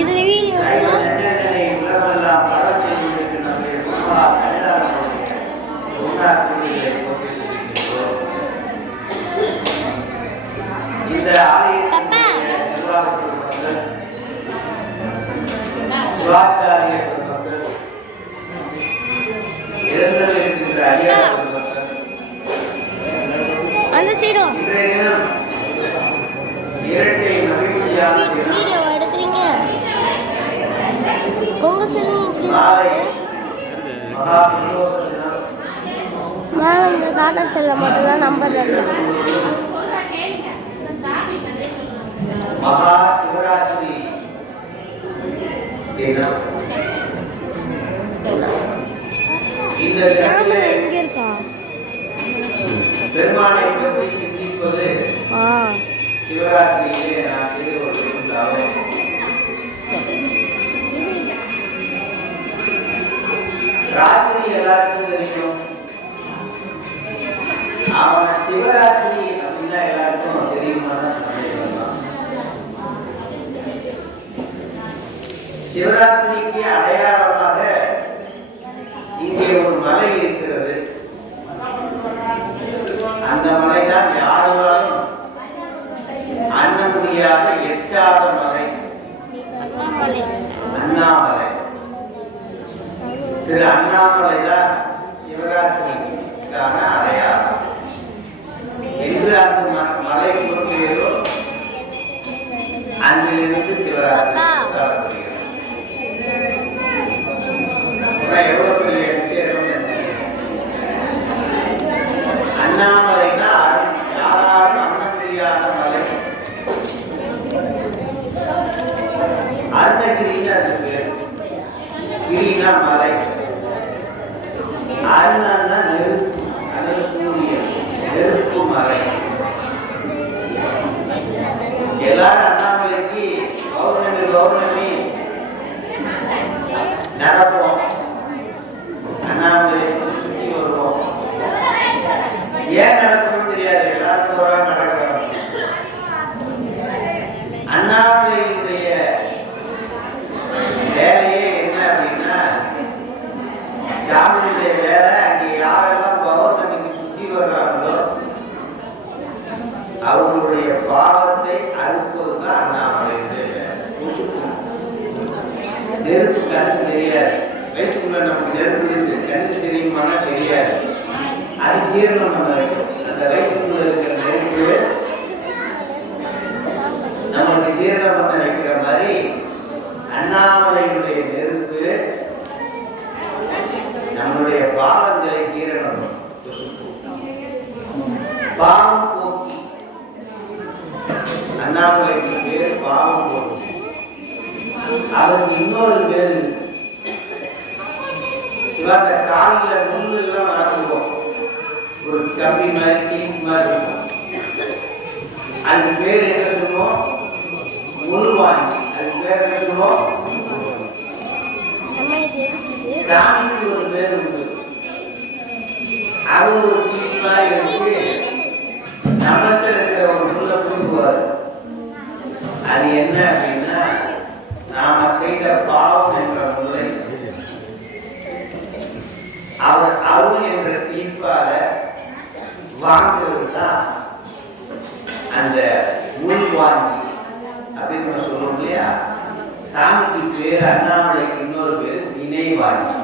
இதில் வீடியோ இந்த ஆலயத்தின் சிவாச்சாரிய பெருமக்கள், இருக்கின்ற ஐயா பெருமக்கள், இன்றைய தினம் இரட்டை மகிழ்ச்சியான வீடியோ எடுக்கிறீங்க உங்கள் செல்வி நாளை மகா பிரதோஷ தினம். மேலே இந்த டாட்டா செல்ல மட்டும்தான் நம்பர் இல்லை. மகா சிவராத்திரி தினம். இந்த தினத்திலே எங்கே இருக்கா பெருமானை பற்றி சிந்திப்பது சிவராத்திரியிலே நான் செய்து கொண்டிருந்தாலும் ராத்திரி எல்லாருக்கும் தெரியும். அவன் சிவராத்திரி அப்படின்னா எல்லாருக்கும் தெரியுமா? சிவராத்திரிக்கு அடையாளமாக இங்கே ஒரு மலை இருக்கிறது. அந்த மலைதான் யாராலும் அண்ண முடியாத எட்டாத மலை, அண்ணாமலை. திரு அண்ணாமலை தான் சிவராத்திரிக்கான அடையாளம். என்று அந்த மலை பொறுமையோ அங்கிலிருந்து சிவராத்திரி கொண்டாடப்படுகிறது. எவ்வளவு பெரிய அண்ணாமலைனா யாராலும் அண்ண முடியாத மலை. அருணகிரின்னு அது பேர். கிரினா மலை, அருணன்னா நெருப்பு, அதாவது சூரியன், நெருப்பு மலை. எல்லாரும் அண்ணாமலைக்கு பௌர்ணமி நடப்போம், அண்ணாமலை சுற்றி வருவோம். ஏன் நடக்கணும்னு தெரியாது, எல்லாரும் போறா நடக்கிறோம். அண்ணாமலையுடைய வேலையே என்ன அப்படின்னா, சாமியுடைய வேலை அங்கே யாரெல்லாம் பௌர்ணமிக்கு சுற்றி வர்றாங்களோ அவங்களுடைய பாவத்தை அறுப்பதுதான் அண்ணாமலையுடைய நெருப்பு. கண்ணுக்கு தெரியாது, வயிற்றுக்குள்ள நமக்கு நெருப்பு இருக்கு, கண்ணுக்கு தெரியுமானா தெரியாது. அது ஜீரணம் பண்ண வைக்கும். அந்த வயிற்றுக்குள்ள இருக்கிற நெருப்பு நமக்கு ஜீரணம் பண்ண வைக்கிற மாதிரி அண்ணாமலையுடைய நெருப்பு நம்மளுடைய பாவங்களை ஜீரணம் பாவம் போக்கி. அண்ணாமலைக்கு பேர் பாவம் போக்கி. அதற்கு இன்னொரு பேரு சிவந்த காலில் முள்ளு எல்லாம் நடக்குவோம், ஒரு கம்பி மாதிரி டீப் மாதிரி இருக்கும். அது பேர் என்ன சொல்லுவோம்? முள்வாங்கி. அது பேர் என்ன சொல்லுவோம்? சாமிக்கு ஒரு பேர் உண்டு. அது ஒரு டீப் மாதிரி இருக்கு. நமக்கு இருக்கிற ஒரு முள்ள புரிவார். அது என்ன அப்படின்னா, நாம செய்த பாவம் என்ற முறை அவர் அருள் என்ற தீர்ப்பால வாங்குவதுதான் அந்த முள்வாங்கி அப்படின்னு சொல்லுவோம் இல்லையா? சாமிக்கு பேர், அண்ணாமலைக்கு இன்னொரு பேர் வினைவாங்கி.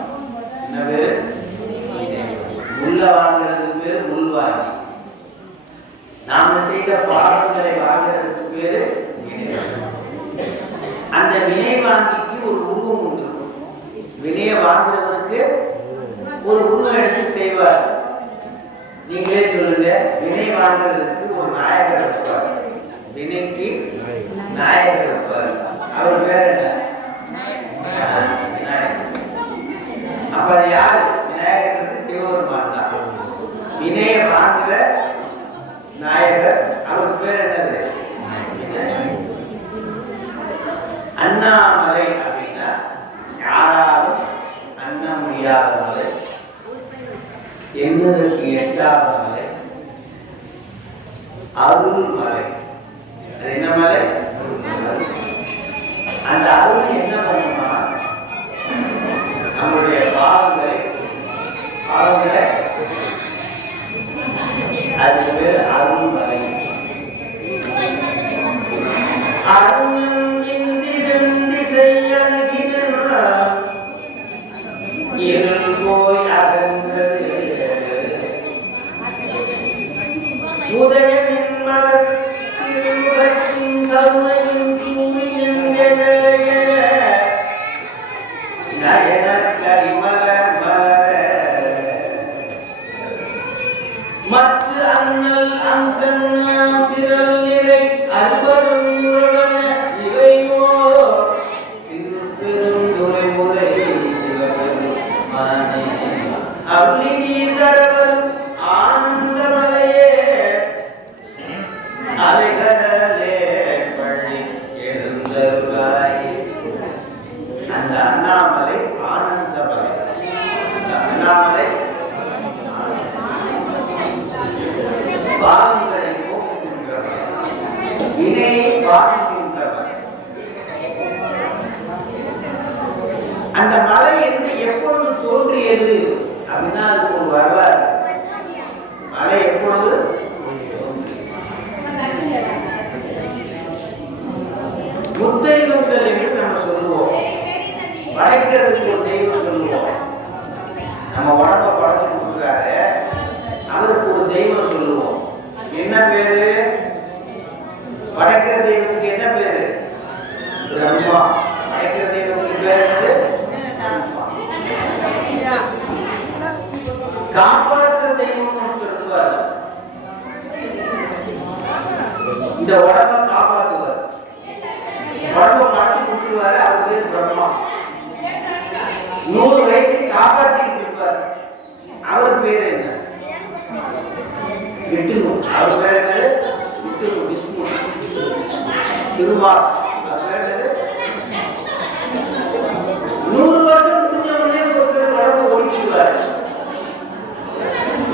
என்ன பேரு? முள்ள வாங்குறதுக்கு பேர் முள்வாங்கி. நாம செய்த பாவங்களை வாங்குறதுக்கு பேரு வினைவாங்கி. அந்த வினை வாங்கிக்கு ஒரு உருவம் உண்டு. வினையை வாங்குறவருக்கு ஒரு உருவம் எடுத்து செய்வார். நீங்களே சொல்லுங்க, வினை வாங்குறதுக்கு ஒரு நாயகர் இருப்பார். வினைக்கு நாயகர் இருப்பார். அவர் பேர் என்ன? அப்ப யாரு விநாயகருக்கு? சிவபெருமான் தான். வினையை வாங்குற நாயகர், அவருக்கு பேர் என்னது? அண்ணாமலை. அப்படின்னா யாராலும் அண்ண முடியாத மலை, எண்ணுதற்கு எட்டாத மலை, அருள் மலை. அது என்ன மலை? அந்த அருள் அது பேர் அருள்மலை. இருள் போய் அகன்றது உதயனின் மலர் திருமுகத்தின் கருணையின் சூரியன் நயன கரிமலர் மலர மற்ற அண்ணல் அங்கண்ணாம் திரள் நிறை அறுவரும் இவையோ திருப்பெரும் துறைமுறை சிவபெருமானே அருளினீதரவர் ஆனந்தமலையே அலைகடலே பள்ளி எழுந்தருளாய். அந்த அண்ணாமலை ஆனந்தமலை. அண்ணாமலை பாவங்களை போக்குகின்றவர், வினையை பாதிக்கின்றவர். அந்த மலை என்று எப்பொழுது தோன்றியது அப்படின்னா அதுக்கு ஒரு வரலாறு. மலை எப்பொழுது முத்தெய்வங்கள் என்று நம்ம சொல்லுவோம். படைக்கிறதுக்கு ஒரு தெய்வம் சொல்லுவோம். நம்ம உடம்ப படைச்சு கொடுக்குறாரு, அவருக்கு ஒரு தெய்வம் சொல்லுவோம். என்ன பேரு? படைக்கிற தெய்வத்துக்கு என்ன பேரு? பிரம்மா. படைக்கிற தெய்வத்துக்கு பேர் என்னது? காப்பாற்றுற தெய்வம் சொல்லுவார். இந்த உடம்ப காப்பாற்றுவார், உடம்ப காட்சி கொடுத்துருவாரு. அவர் பேர் பிரம்மா. 100 வயசு காப்பாற்றிட்டு இருப்பார். அவர் பேர் என்ன? விஷ்ணு. அவர் பேர் என்னது? விஷ்ணு. விஷ்ணு திருமால். அவர் பேர் என்னது? 100 வருஷம் முடிஞ்ச உடனே ஒருத்தர் உடம்பு ஒழிச்சுவார்.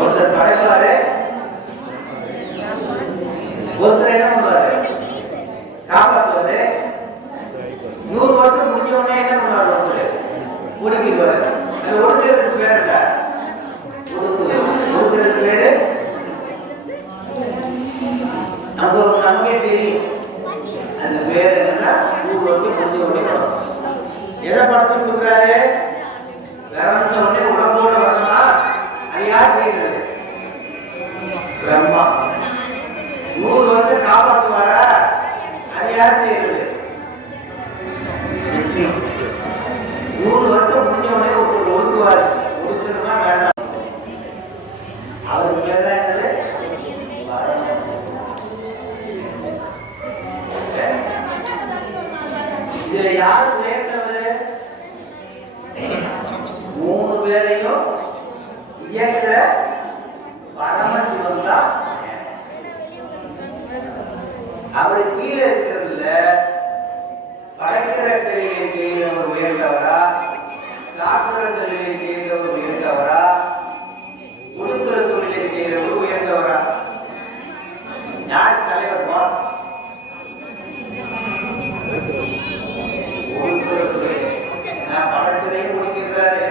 ஒருத்தர் படைப்பாரு, ஒருத்தர் என்ன பண்ணுவாரு? காப்பாற்றுவாரு. 100 வருஷம் முடிஞ்ச உடனே என்ன பண்ணுவாரு? ஒருத்தர் ஒடுக்கிடுவாரு. அந்த ஒடுக்கிறதுக்கு பேர் என்ன? ஒடுக்கிறதுக்கு பேரு நமக்கே தெரியும். அந்த பேர் என்னன்னா 100 வருஷம் முடிஞ்ச உடனே வரும். எதை படைச்சு கொடுக்குறாரு? பிறந்த உடனே உடம்போட வரணும். அது யார் செய்யறது? பிரம்மா. 100 வருஷம் காப்பாற்றுவாரா? அது யார் செய்யறது? 100 வருஷம் முடிஞ்ச உடனே ஒருத்தர் ஒடுக்குவார். ஒடுக்கணுமா வேண்டாம்? அவர் பேர் தான் என்னது? இதுல யார் உயர்ந்தவர்? 3 பேரையும் இயக்கிற பரமசிவன் தான். அவரு கீழே இருக்கிறதுல படைக்கிற தொழிலை செய்தவர் உயர்ந்தவரா, காக்கிற தொழிலை செய்தவர் உயர்ந்தவரா, உடுக்கிற தொழிலை செய்தவர் உயர்ந்தவரா? யார் தலைவர்? படத்திலையும் முடிக்கிறாரு,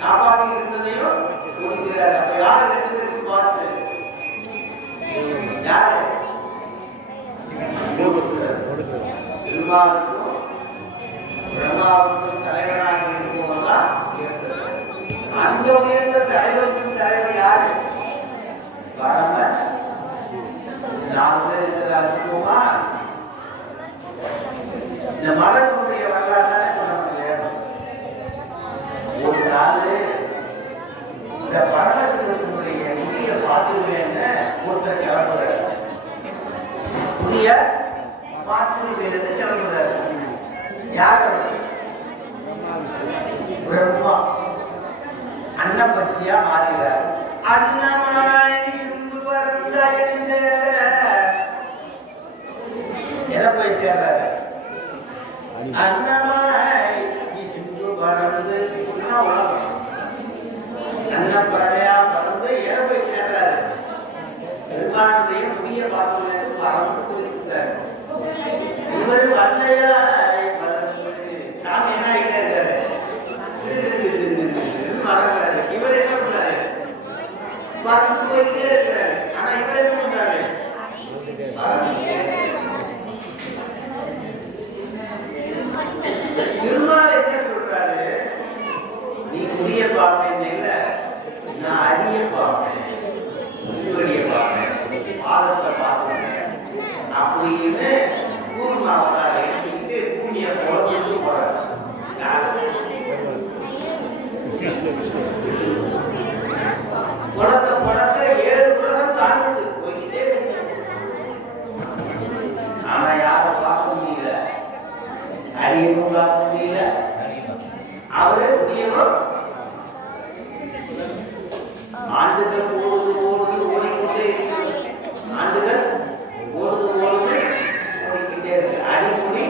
காப்பாற்றி இருந்ததையும் முடிக்கிறாரு. அப்ப யாரு 2 பேருக்கு பார்த்து? யாரு? திருமாலுக்கும் பிரம்மாவுக்கும் தலைவராக இருக்கும்போதுதான் அந்த உயர்ந்த தலைவருக்கும் தலைவர் யாரு? பரம. 4 பேர் இருக்கிறதா வச்சுக்கோமா. இந்த மலர்களுடைய வரலாறு சொல்ல முடியாது. ஒரு நாள் இந்த பரமசிவனுடைய முடிய பார்த்துருவேன்னு ஒருத்தர் கிளம்புறாரு. முடிய பார்த்துருவேன்னு கிளம்புறாரு. யார்? பிரம்மா. அன்னப்பட்சியா மாறுகிறார். அன்னமாய் சிந்து வருந்த எதை போய் தேடுறாரு? அன்னமாய் சிந்து பறந்து உலகம் அன்னப்படையா பறந்து எதை போய் தேடுறாரு? பெருமானுடைய முடிய பார்த்து பறந்து இருக்கிறார். இவர் வல்லையாய் பறந்து சாமி என்ன ஆகிட்டே இருக்காரு? மறக்கிறாரு. இவர் என்ன பண்றாரு? பறந்து போயிட்டே இருக்கிறாரு. ஆனா இவர் அடியவும் பார்க்க முடியல. அவரு முடியவும் ஆண்டுகள் ஓடுது ஓடிக்கிட்டே இருக்கு. ஆண்டுகள் ஓடுது ஓடிக்கிட்டே இருக்கு. அடிமுடி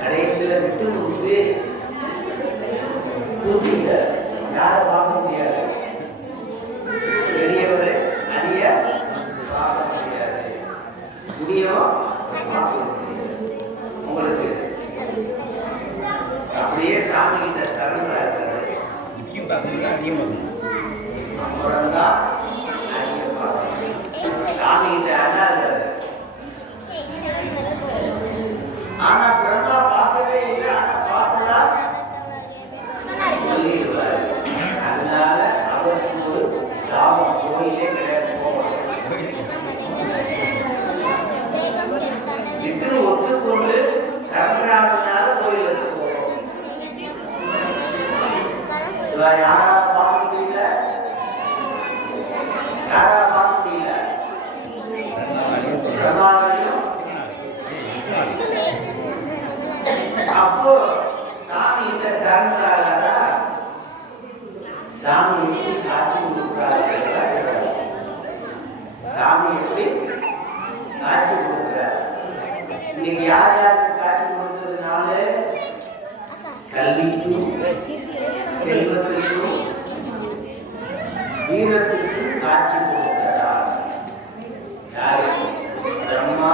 கடைசியில் விட்டு முடிந்து கூட்டிட்ட யாரும் பார்க்க முடியாது. பெரியவர் அடிய பார்க்க முடியாது. முடியவும் உங்களுக்கு அப்படியே சாமி கிட்ட சரணா இருக்கிறது. அப்புறம்தான் சாமி கிட்ட அண்ணாது. ஆனா பிரம்மா பார்க்கவே இல்லை. ஆனா பார்த்தா சொல்லிடுவார். அதனால அவருக்கு ஒரு சாபம் கோயிலே கிடையாது. இத்தனை ஒத்துக்கொண்டு சரணாகனால கோயில் வச்சு போவோம். யாரா பார்க்க முடியல, யாரா பார்க்க முடியல. அப்போ சாமி இந்த சரணாகா சாமி எப்படி காட்சி கொடுக்குறாரு? சாமி எப்படி காட்சி கொடுக்குறாரு? இன்னைக்கு யார் யாருக்கு காட்சி கொடுத்ததுனால கல்விக்கும் செல்வத்திற்கும் வீரத்திற்கும் காட்சி கொடுக்கிறார். யாரு? பிரம்மா,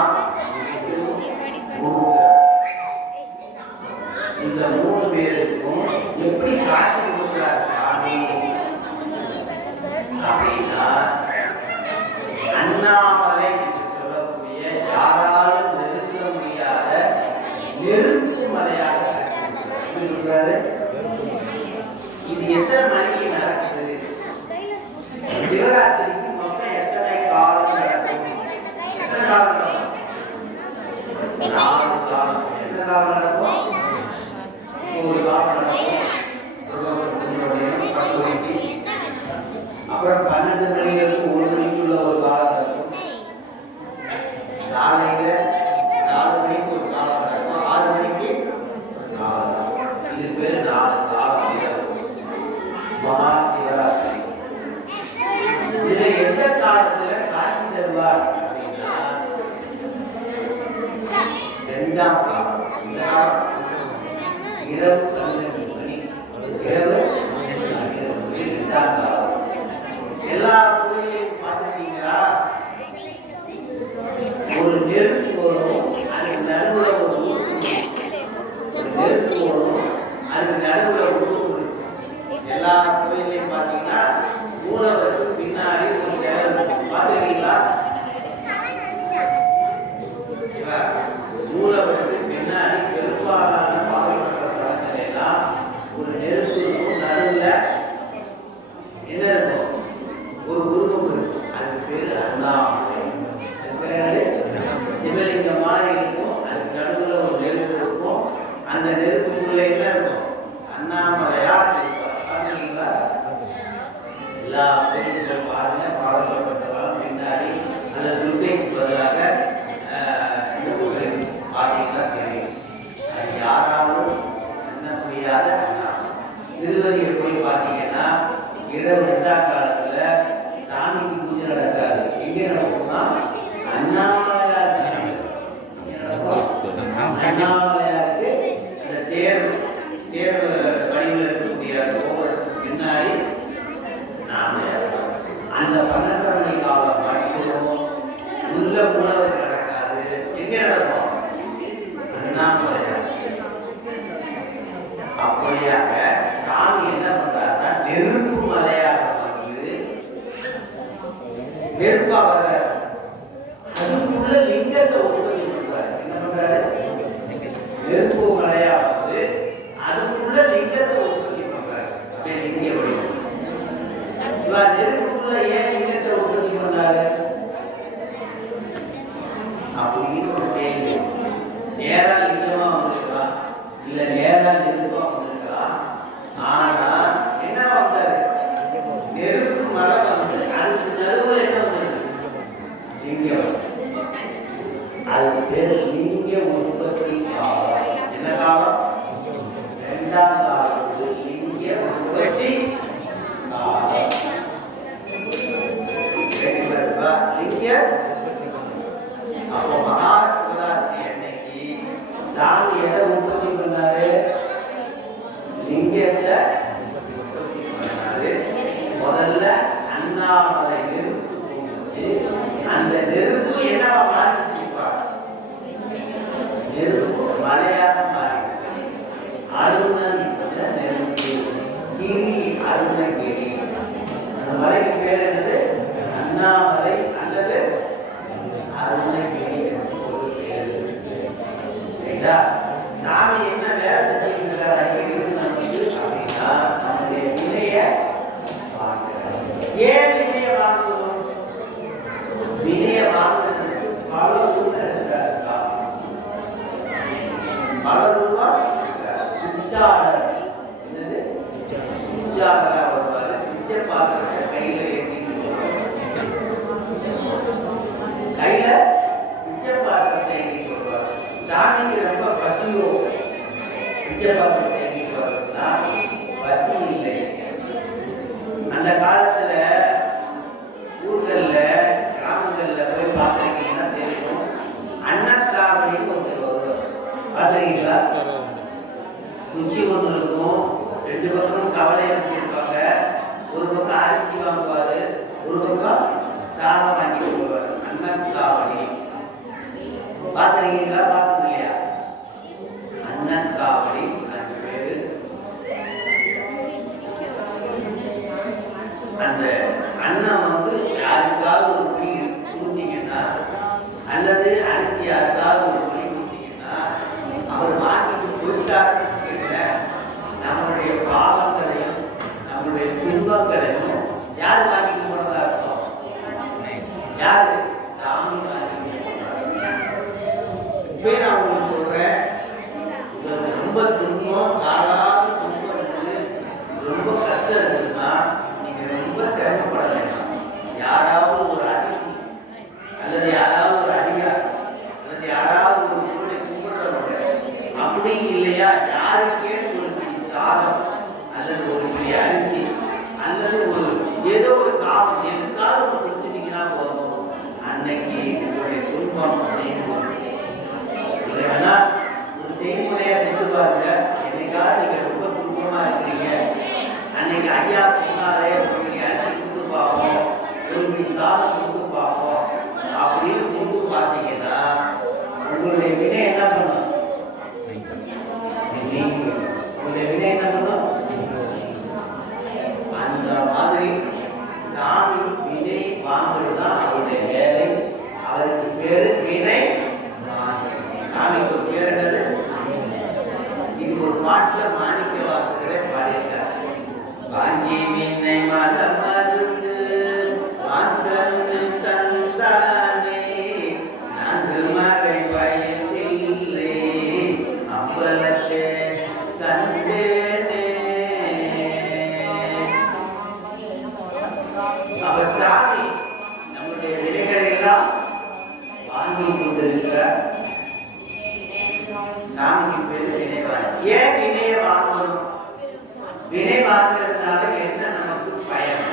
விஷ்ணு, முருகர். இந்த 3 பேருக்கும் எப்படி காட்சி கொடுக்கிறார் சாமி அப்படின்னா, அண்ணாமலை என்று சொல்லக்கூடிய யாராலும் நெருங்க முடியாத நெருப்பு மலையாக இருக்கிறாரு. இது எத்தனை மணிக்கு நடக்குது? சிவராத்திரிக்கு மொத்தம் எத்தனை காலம் நடக்கும்? எத்தனை காலம் நடக்கும்? 4 காலம். எத்தனை காலம் நடக்கும்? 1 காலம் நடக்கும். அப்புறம் 12 மணிகளுக்கு 1 மணிக்குள்ள ஒரு காலம் நடக்கும். காலையில 4 மணிக்கு ஒரு காலம் நடக்கும். 6 மணிக்கு ஒரு காலம். இது பேர் 4 காலம். மகா சிவராத்திரி. இதுல எந்த காலத்துல காட்சி தருவார் அப்படின்னா 2ஆம் காலம். இரவு 12 மணி. இரவு 2ஆம் காலம். எல்லா கோயிலையும் பார்த்துட்டீங்களா? ஒரு நெருப்பு வரும், அது நடுவுல ஒரு நெருப்பு வரும், அது நடுவுல ஒரு எல்லா கோயிலையும் பார்த்தீங்கன்னா மூலவருக்கு பின்னாடி ஒரு நிழல் பார்த்துருக்கீங்களா? மூலவருக்கு பின்னாடி பெரும்பாலான பாவைப்பட்ட படத்துல எல்லாம் ஒரு நெருப்பு இருக்கும். நடுவுல என்ன இருக்கும்? ஒரு குருவம் இருக்கும். அது பேரு அண்ணாமலை. சிவலிங்கம் மாதிரி இருக்கும். அதுக்கு நடுவுல ஒரு நெருப்பு இருக்கும். அந்த நெருப்புக்குள்ள என்ன இருக்கும்? அண்ணாமலையா பார்த்தீங்களா? எல்லா கோயில்களும் பாருங்க, பாடல்கள் பின்னாடி அந்த துர்க்கைக்கு பதிலாக பார்த்தீங்கன்னா தெரியும். அது யாராலும் என்ன முடியாத திருவதியை போய் பார்த்தீங்கன்னா இரவு 2ஆம் காலத்துல சாமிக்கு பூஜை நடக்காது. எங்கே நடக்கும்னா அண்ணாமலையாருக்கு அண்ணாமலையாருக்கு அந்த தேர் வழியில் இருக்கக்கூடிய பின்னாடி அந்த 12 மணி காலம் மட்டும் உள்ள உணவு நடக்காது. எங்க நடக்கும்? அண்ணாமலையார். அப்படியாக சாமி என்ன பண்றாருன்னா நெருப்பு மலையாக வந்து நெருப்பாக அதுக்குள்ள லிங்கத்தை உற்பத்தி பண்றாரு. என்ன பண்றாரு? நெருப்பு மலையா வந்து அதுக்குள்ள லிங்கத்தை உற்பத்தி பண்றாரு. லிங்க வடிவம். நெருப்புக்குள்ள ஏன் லிங்கத்தை உற்பத்தி பண்றாரு அப்படின்னு ஒரு கேள்வி. நேரா லிங்கமா வந்திருக்கலாம், இல்ல நேரா நெருப்பா வந்திருக்கலாம். ஆனா என்ன வந்தாரு? நெருப்பு மலை வந்து அதுக்கு நடுவுல என்ன வந்தது? லிங்கம். அதுக்கு பேர் லிங்க உற்பத்தி காலம். என்ன காலம்? இரண்டாம் காலத்து லிங்க உற்பத்தி காலம். லிங்க அப்போ மகா சிவராத்திரி அன்னைக்கு சாமி எதை உற்பத்தி பண்ணாரு? லிங்கத்தை உற்பத்தி பண்ணாரு. முதல்ல அண்ணாமலை நெருப்பு தூங்கிச்சு. அந்த நெருப்பு என்ன மாறிச்சு? நெருப்பு மலையாக மாறி அருணன் நெருப்பு கிரி அருணகிரி. அந்த மலைக்கு பேர் என்னது? அண்ணாமலை அல்லது அருணகிரி என்று ஒரு பேர். சாமி என்ன வேலை செஞ்சுக்கிறார் அப்படின்னா நம்முடைய வினைய வாங்குறார். ஏன் வினைய வாங்குவோம்? வினைய வாங்குறதுக்கு பல ரூபாய் இருக்கிறார். பல ரூபாய் உச்சாரணம். என்னது? உச்சாரணம் வருவாரு. பிச்சை பாத்திரத்தை கையில ஏற்றிட்டு வருவார். கையில பிச்சை பாத்திரத்தை ஏற்றிட்டு வருவார். சாமிக்கு ரொம்ப பசியோ பிச்சை பாத்திரத்தை ஏற்றிட்டு வருவதுனா பசி இல்லை. அந்த காலத்துல ஊர்கள்ல கிராமங்கள்ல போய் பார்த்துருக்கீங்கன்னா தெரியும். அன்னக்காவடின்னு ஒருத்தர் வருவார். பார்த்துருக்கீங்களா? குச்சி ஒன்று இருக்கும். ரெண்டு பக்கமும் கவலை வச்சிருப்பாங்க. ஒரு பக்கம் அரிசி வாங்குவாரு, ஒரு பக்கம் சாதம் வாங்கி கொடுப்பாரு. அன்னக்காவடி பார்த்துருக்கீங்களா? பார்த்தது இல்லையா? அன்னக்காவடி அது பேரு. அந்த அன்னம் வந்து யாருக்காவது ஒரு புளி கொடுத்தீங்கன்னா அல்லது அரிசி யாருக்காவது ஒரு புளி கொடுத்தீங்கன்னா அவர் வாங்கிட்டு போயிட்டாருன்னு வச்சுக்கோங்களேன், நம்மளுடைய பாவங்களையும் நம்மளுடைய துன்பங்களையும் யார் வாங்கிட்டு போனதா இருக்கும்? யாரு? சாமி வாங்கிட்டு போனார். இப்போ நான் உங்களுக்கு சொல்றேன், உங்களுக்கு ரொம்ப துன்பம், தாராள துன்பம் இருக்கு, ரொம்ப கஷ்டம் இருக்குன்னா நீங்க ரொம்ப சிரமப்பட வேண்டாம். யாராவது ஒரு அடி அல்லது யாராவது ஒரு அடியார் அல்லது யாராவது ஒரு சூழலை கும்பிடுறவங்க அப்படி இல்லையா, யாருக்கே ஒரு பிடி சாதம் அல்லது ஒரு பிடி அரிசி அல்லது ஒரு ஏதோ ஒரு காலம் எதுக்காக ஒரு செஞ்சுட்டீங்கன்னா போதும், அன்னைக்கு உங்களுடைய துன்பம் செய்யும். இல்லைன்னா ஒரு செய்முறையா செஞ்சு பாருங்க. என்னைக்காவது நீங்க ரொம்ப துன்பமா இருக்கிறீங்க, அன்னைக்கு ஐயா சொன்னாரே ஒரு அரிசி கொடுத்து பார்ப்போம், ஒரு சாதம் கொடுத்து பார்ப்போம் அப்படின்னு கொடுத்து பார்த்தீங்கன்னா உங்களுடைய வினை என்ன பண்ணும்? உங்களுடைய வினை என்ன பண்ணும்? அந்த மாதிரி சாமி வினை வாங்குறதுதான் அவருடைய வேலை. அவருக்கு பேரு வினை. சாமிக்கு ஒரு பேர் என்னது? இது ஒரு பாட்டுல மாணிக்க வாசகரே பாடியிருக்கார். வாங்கி வினை மதம் மருந்து வாங்கன்னு தந்தானே, நான்கு மறை பயனில்லை அம்பலத்தே தந்தேனே. அவர் சாமி நம்முடைய வினைகளை எல்லாம் வாங்கி கொண்டிருக்கிறார். சாமிக்கு பேரு வினைவான். ஏன் வினையை வாங்கணும்? வினை வாங்குறதுனால என்ன நமக்கு பயன்?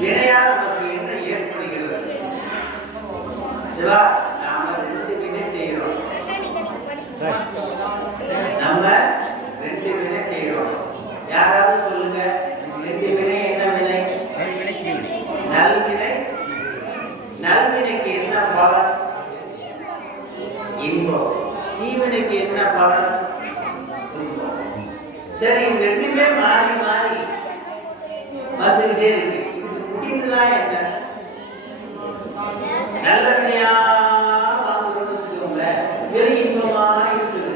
வினையால் நமக்கு என்ன ஏற்படுகிறது? சிவா, நாம ரெண்டு வினை செய்கிறோம். நம்ம ரெண்டு வினை செய்கிறோம். யாராவது சொல்லுங்க, ரெண்டு வினை என்ன வினை? நல்வினை. நல்வினைக்கு என்ன பலன்? இன்பம். தீவினைக்கு என்ன பலன்? துன்பம். சரி, இந்த ரெண்டுமே மாறி மாறி வந்துகிட்டே இருக்கு. இது முடிவுதான் என்ன? நல்லவினையா வாங்குறது வச்சுக்கோங்க, வெறும் இன்பமா இருக்குது.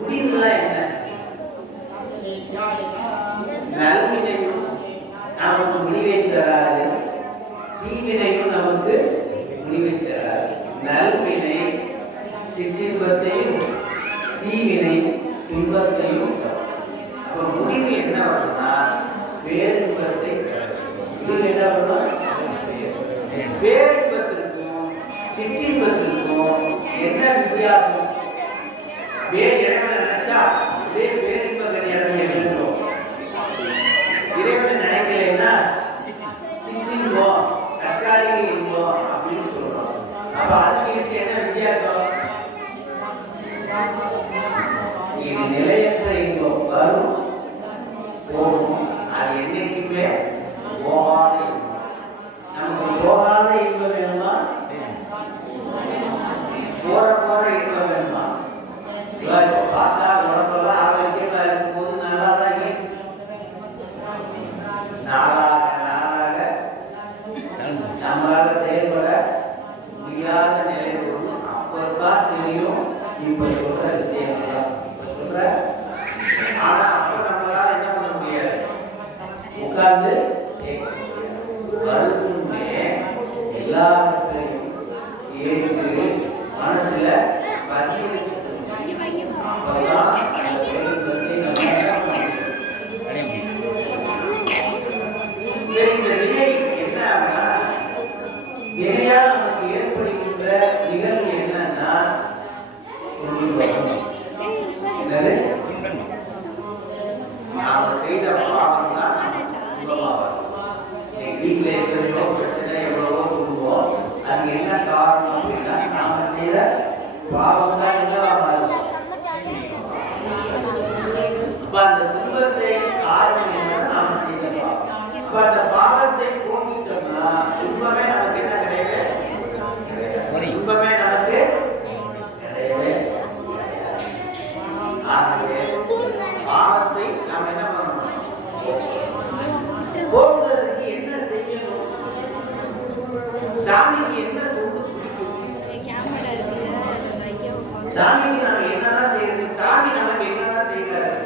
முடிவுதான் என்ன? நல்வினையும் நமக்கு முடிவை தராது, தீவினையும் நமக்கு முடிவை தராது. நல்வினை சிற்றின்பத்தையும் தீவினை துன்பத்தையும். அப்ப முடிவு என்ன வரும்னா பேரின்பத்தை. முடிவு என்ன வரும்? பேரின்பத்திற்கும் சிற்றின்பத்திற்கும் என்ன வித்தியாசம். இறைவனை நினைச்சா பேரின்பகை எழுதுறோம். இறைவனை நினைக்கலைன்னா சிந்திப்போம், தற்காலிக இருப்போம் அப்படின்னு சொல்றோம். அப்ப அதுக்கு இதுக்கு என்ன வித்தியாசம்? இது நிலையற்ற இன்பம் வரும் போகும். அது என்னைக்குமே போகாத இன்பம். நமக்கு போகாத இன்பம் வேணுமா? போற இன்பம் வேணுமா? பார்த்தா உடம்பெல்லாம் ஆரோக்கியமா இருக்கும்போது நல்லா தான் இருக்கு. நாளாக நம்மளால செயல்பட முடியாத நிலை வரும். அப்பா தெரியும் இப்ப சொல்ற விஷயங்கள் சொல்ற. ஆனா அப்ப நம்மளால என்ன பண்ண முடியாது, உட்கார்ந்து வருதுமே எல்லாத்தையும் ஏற்று மனசுல பதிய அப்பதான் நமக்கு ஏற்படுகின்ற நிகழ்வு என்னன்னா என்னது? நாம செய்த பாவம் தான் வீட்டுல எவ்வளோ பிரச்சனை எவ்வளவோ குடும்பம். அதுக்கு என்ன காரணம் அப்படின்னா நாம செய்த பாவம் தான் என்ன. அப்ப அந்த துன்பத்தை காரணம் என்ன? நாம செய்த பாவம். அப்ப அந்த பாவத்தை போக்கிட்டோம்னா துன்பமே நமக்கு என்ன கிடையாது. துன்பமே நமக்கு கிடையவே. ஆகவே பாவத்தை நாம் என்ன பண்ணணும்? போக்குவதற்கு என்ன செய்யணும்? சாமிக்கு என்ன தொண்டு பிடிக்கும்? சாமிக்கு நாம் என்னதான் செய்யறது? சாமி நமக்கு என்னதான் செய்யறாரு?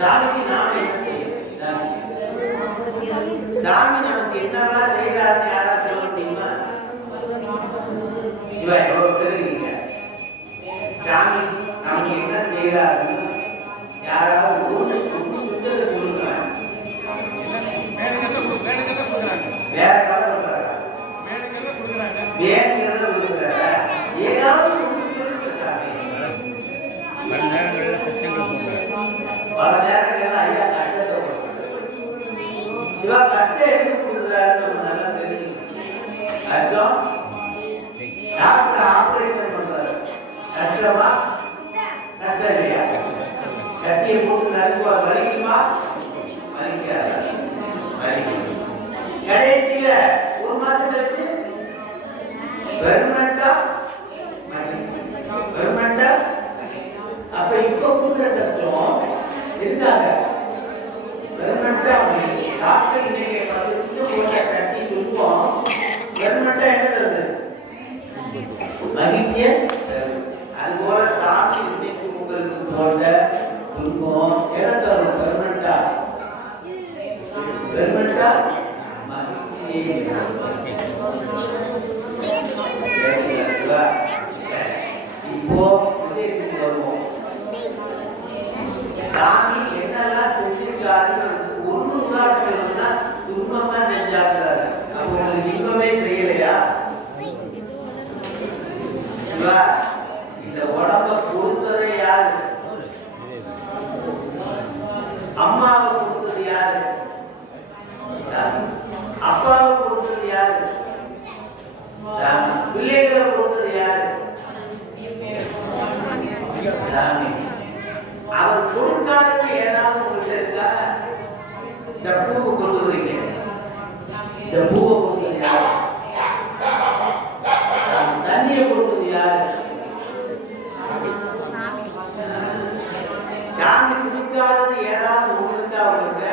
சாமிக்கு நாம என்ன செய்யணும்? சாமி நமக்கு என்னதான் செய்யறாருன்னு யாராவது சொல்ல முடியுமா? இவன் எவ்வளவு தெரியுங்க. சாமி நமக்கு என்ன செய்யறாரு யாராவது சொல்லுங்க. வேற கதை பண்றாங்க, வேணுங்கிறத கொடுக்குறாங்க. ஏதாவது பல நேரங்கள்ல ஐயா கஷ்டத்தை சிவா கஷ்டம் எதுக்கு கொடுக்குறாருன்னு நம்ம நல்லா தெரிஞ்சுக்கணும். கஷ்டம் டாக்டர் ஆபரேஷன் பண்றாரு, கஷ்டமா? கஷ்டம் இல்லையா? கட்டியை போட்டு நறுக்குவா, வலிக்குமா? வலிக்காது, வலிக்கும். கடைசியில ஒரு மாசம் கழிச்சு பெர்மனண்டா பெர்மனண்டா. அப்ப இப்ப கொடுக்குற கஷ்டம் எதுக்காக? பெர்மனண்டா. டாக்டர் இன்னைக்கு 10 நிமிஷம் போட்ட கட்டி சொல்லுவோம், பெர்மனண்டா என்ன தருது? மகிழ்ச்சியை. அதுபோல சாமி இன்னைக்கு உங்களுக்கு போட்ட துன்பம் என்ன தரும்? பெர்மனண்டா. பெர்மனண்டா மகிழ்ச்சியை. இப்போ வருவோம். சாமி என்னெல்லாம் செஞ்சிருக்காரு ஒண்ணு உதாரணம்னா துன்பமா செஞ்சாக்குறாரு. உங்களுக்கு இன்பமே செய்யலையா? இந்த உடம்ப கொடுத்ததே யாரு? அம்மாவை கொடுத்தது யாரு? அப்பாவை கொடுத்தது யாரு? பிள்ளைகளை கொடுத்தது யாரு? சாமி. அவர் கொடுக்காதது ஏதாவது உங்கள்கிட்ட இருக்கா? இந்த பூவை கொடுக்குறீங்க, இந்த பூவை கொடுத்தது யாரு? தண்ணியை கொடுத்தது யாரு? சாமி கொடுக்காதது ஏதாவது உங்களுக்கு அவங்களுக்கு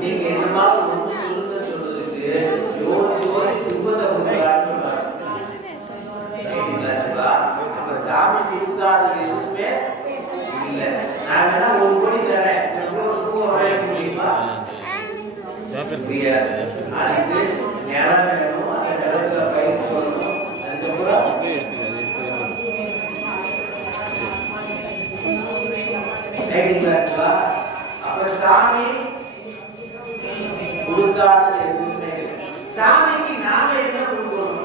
நீங்க என்ன மாதிரி ஒன்று சொல்றதுக்கு யோசிச்சு துன்பத்தை கொடுக்குறாருன்னு சாமி கொடுக்காத எதுவுமே இல்லை. நான் வேணா 1 கோடி தரேன், முடியுமா? அதுக்கு நிலம் வேணும், அந்த நிலத்துல பயிர் போடணும். அதுக்கப்புறம் அப்ப சாமி கொடுக்காத எதுவுமே இல்லை. சாமிக்கு நாம என்ன கொடுக்கணும்?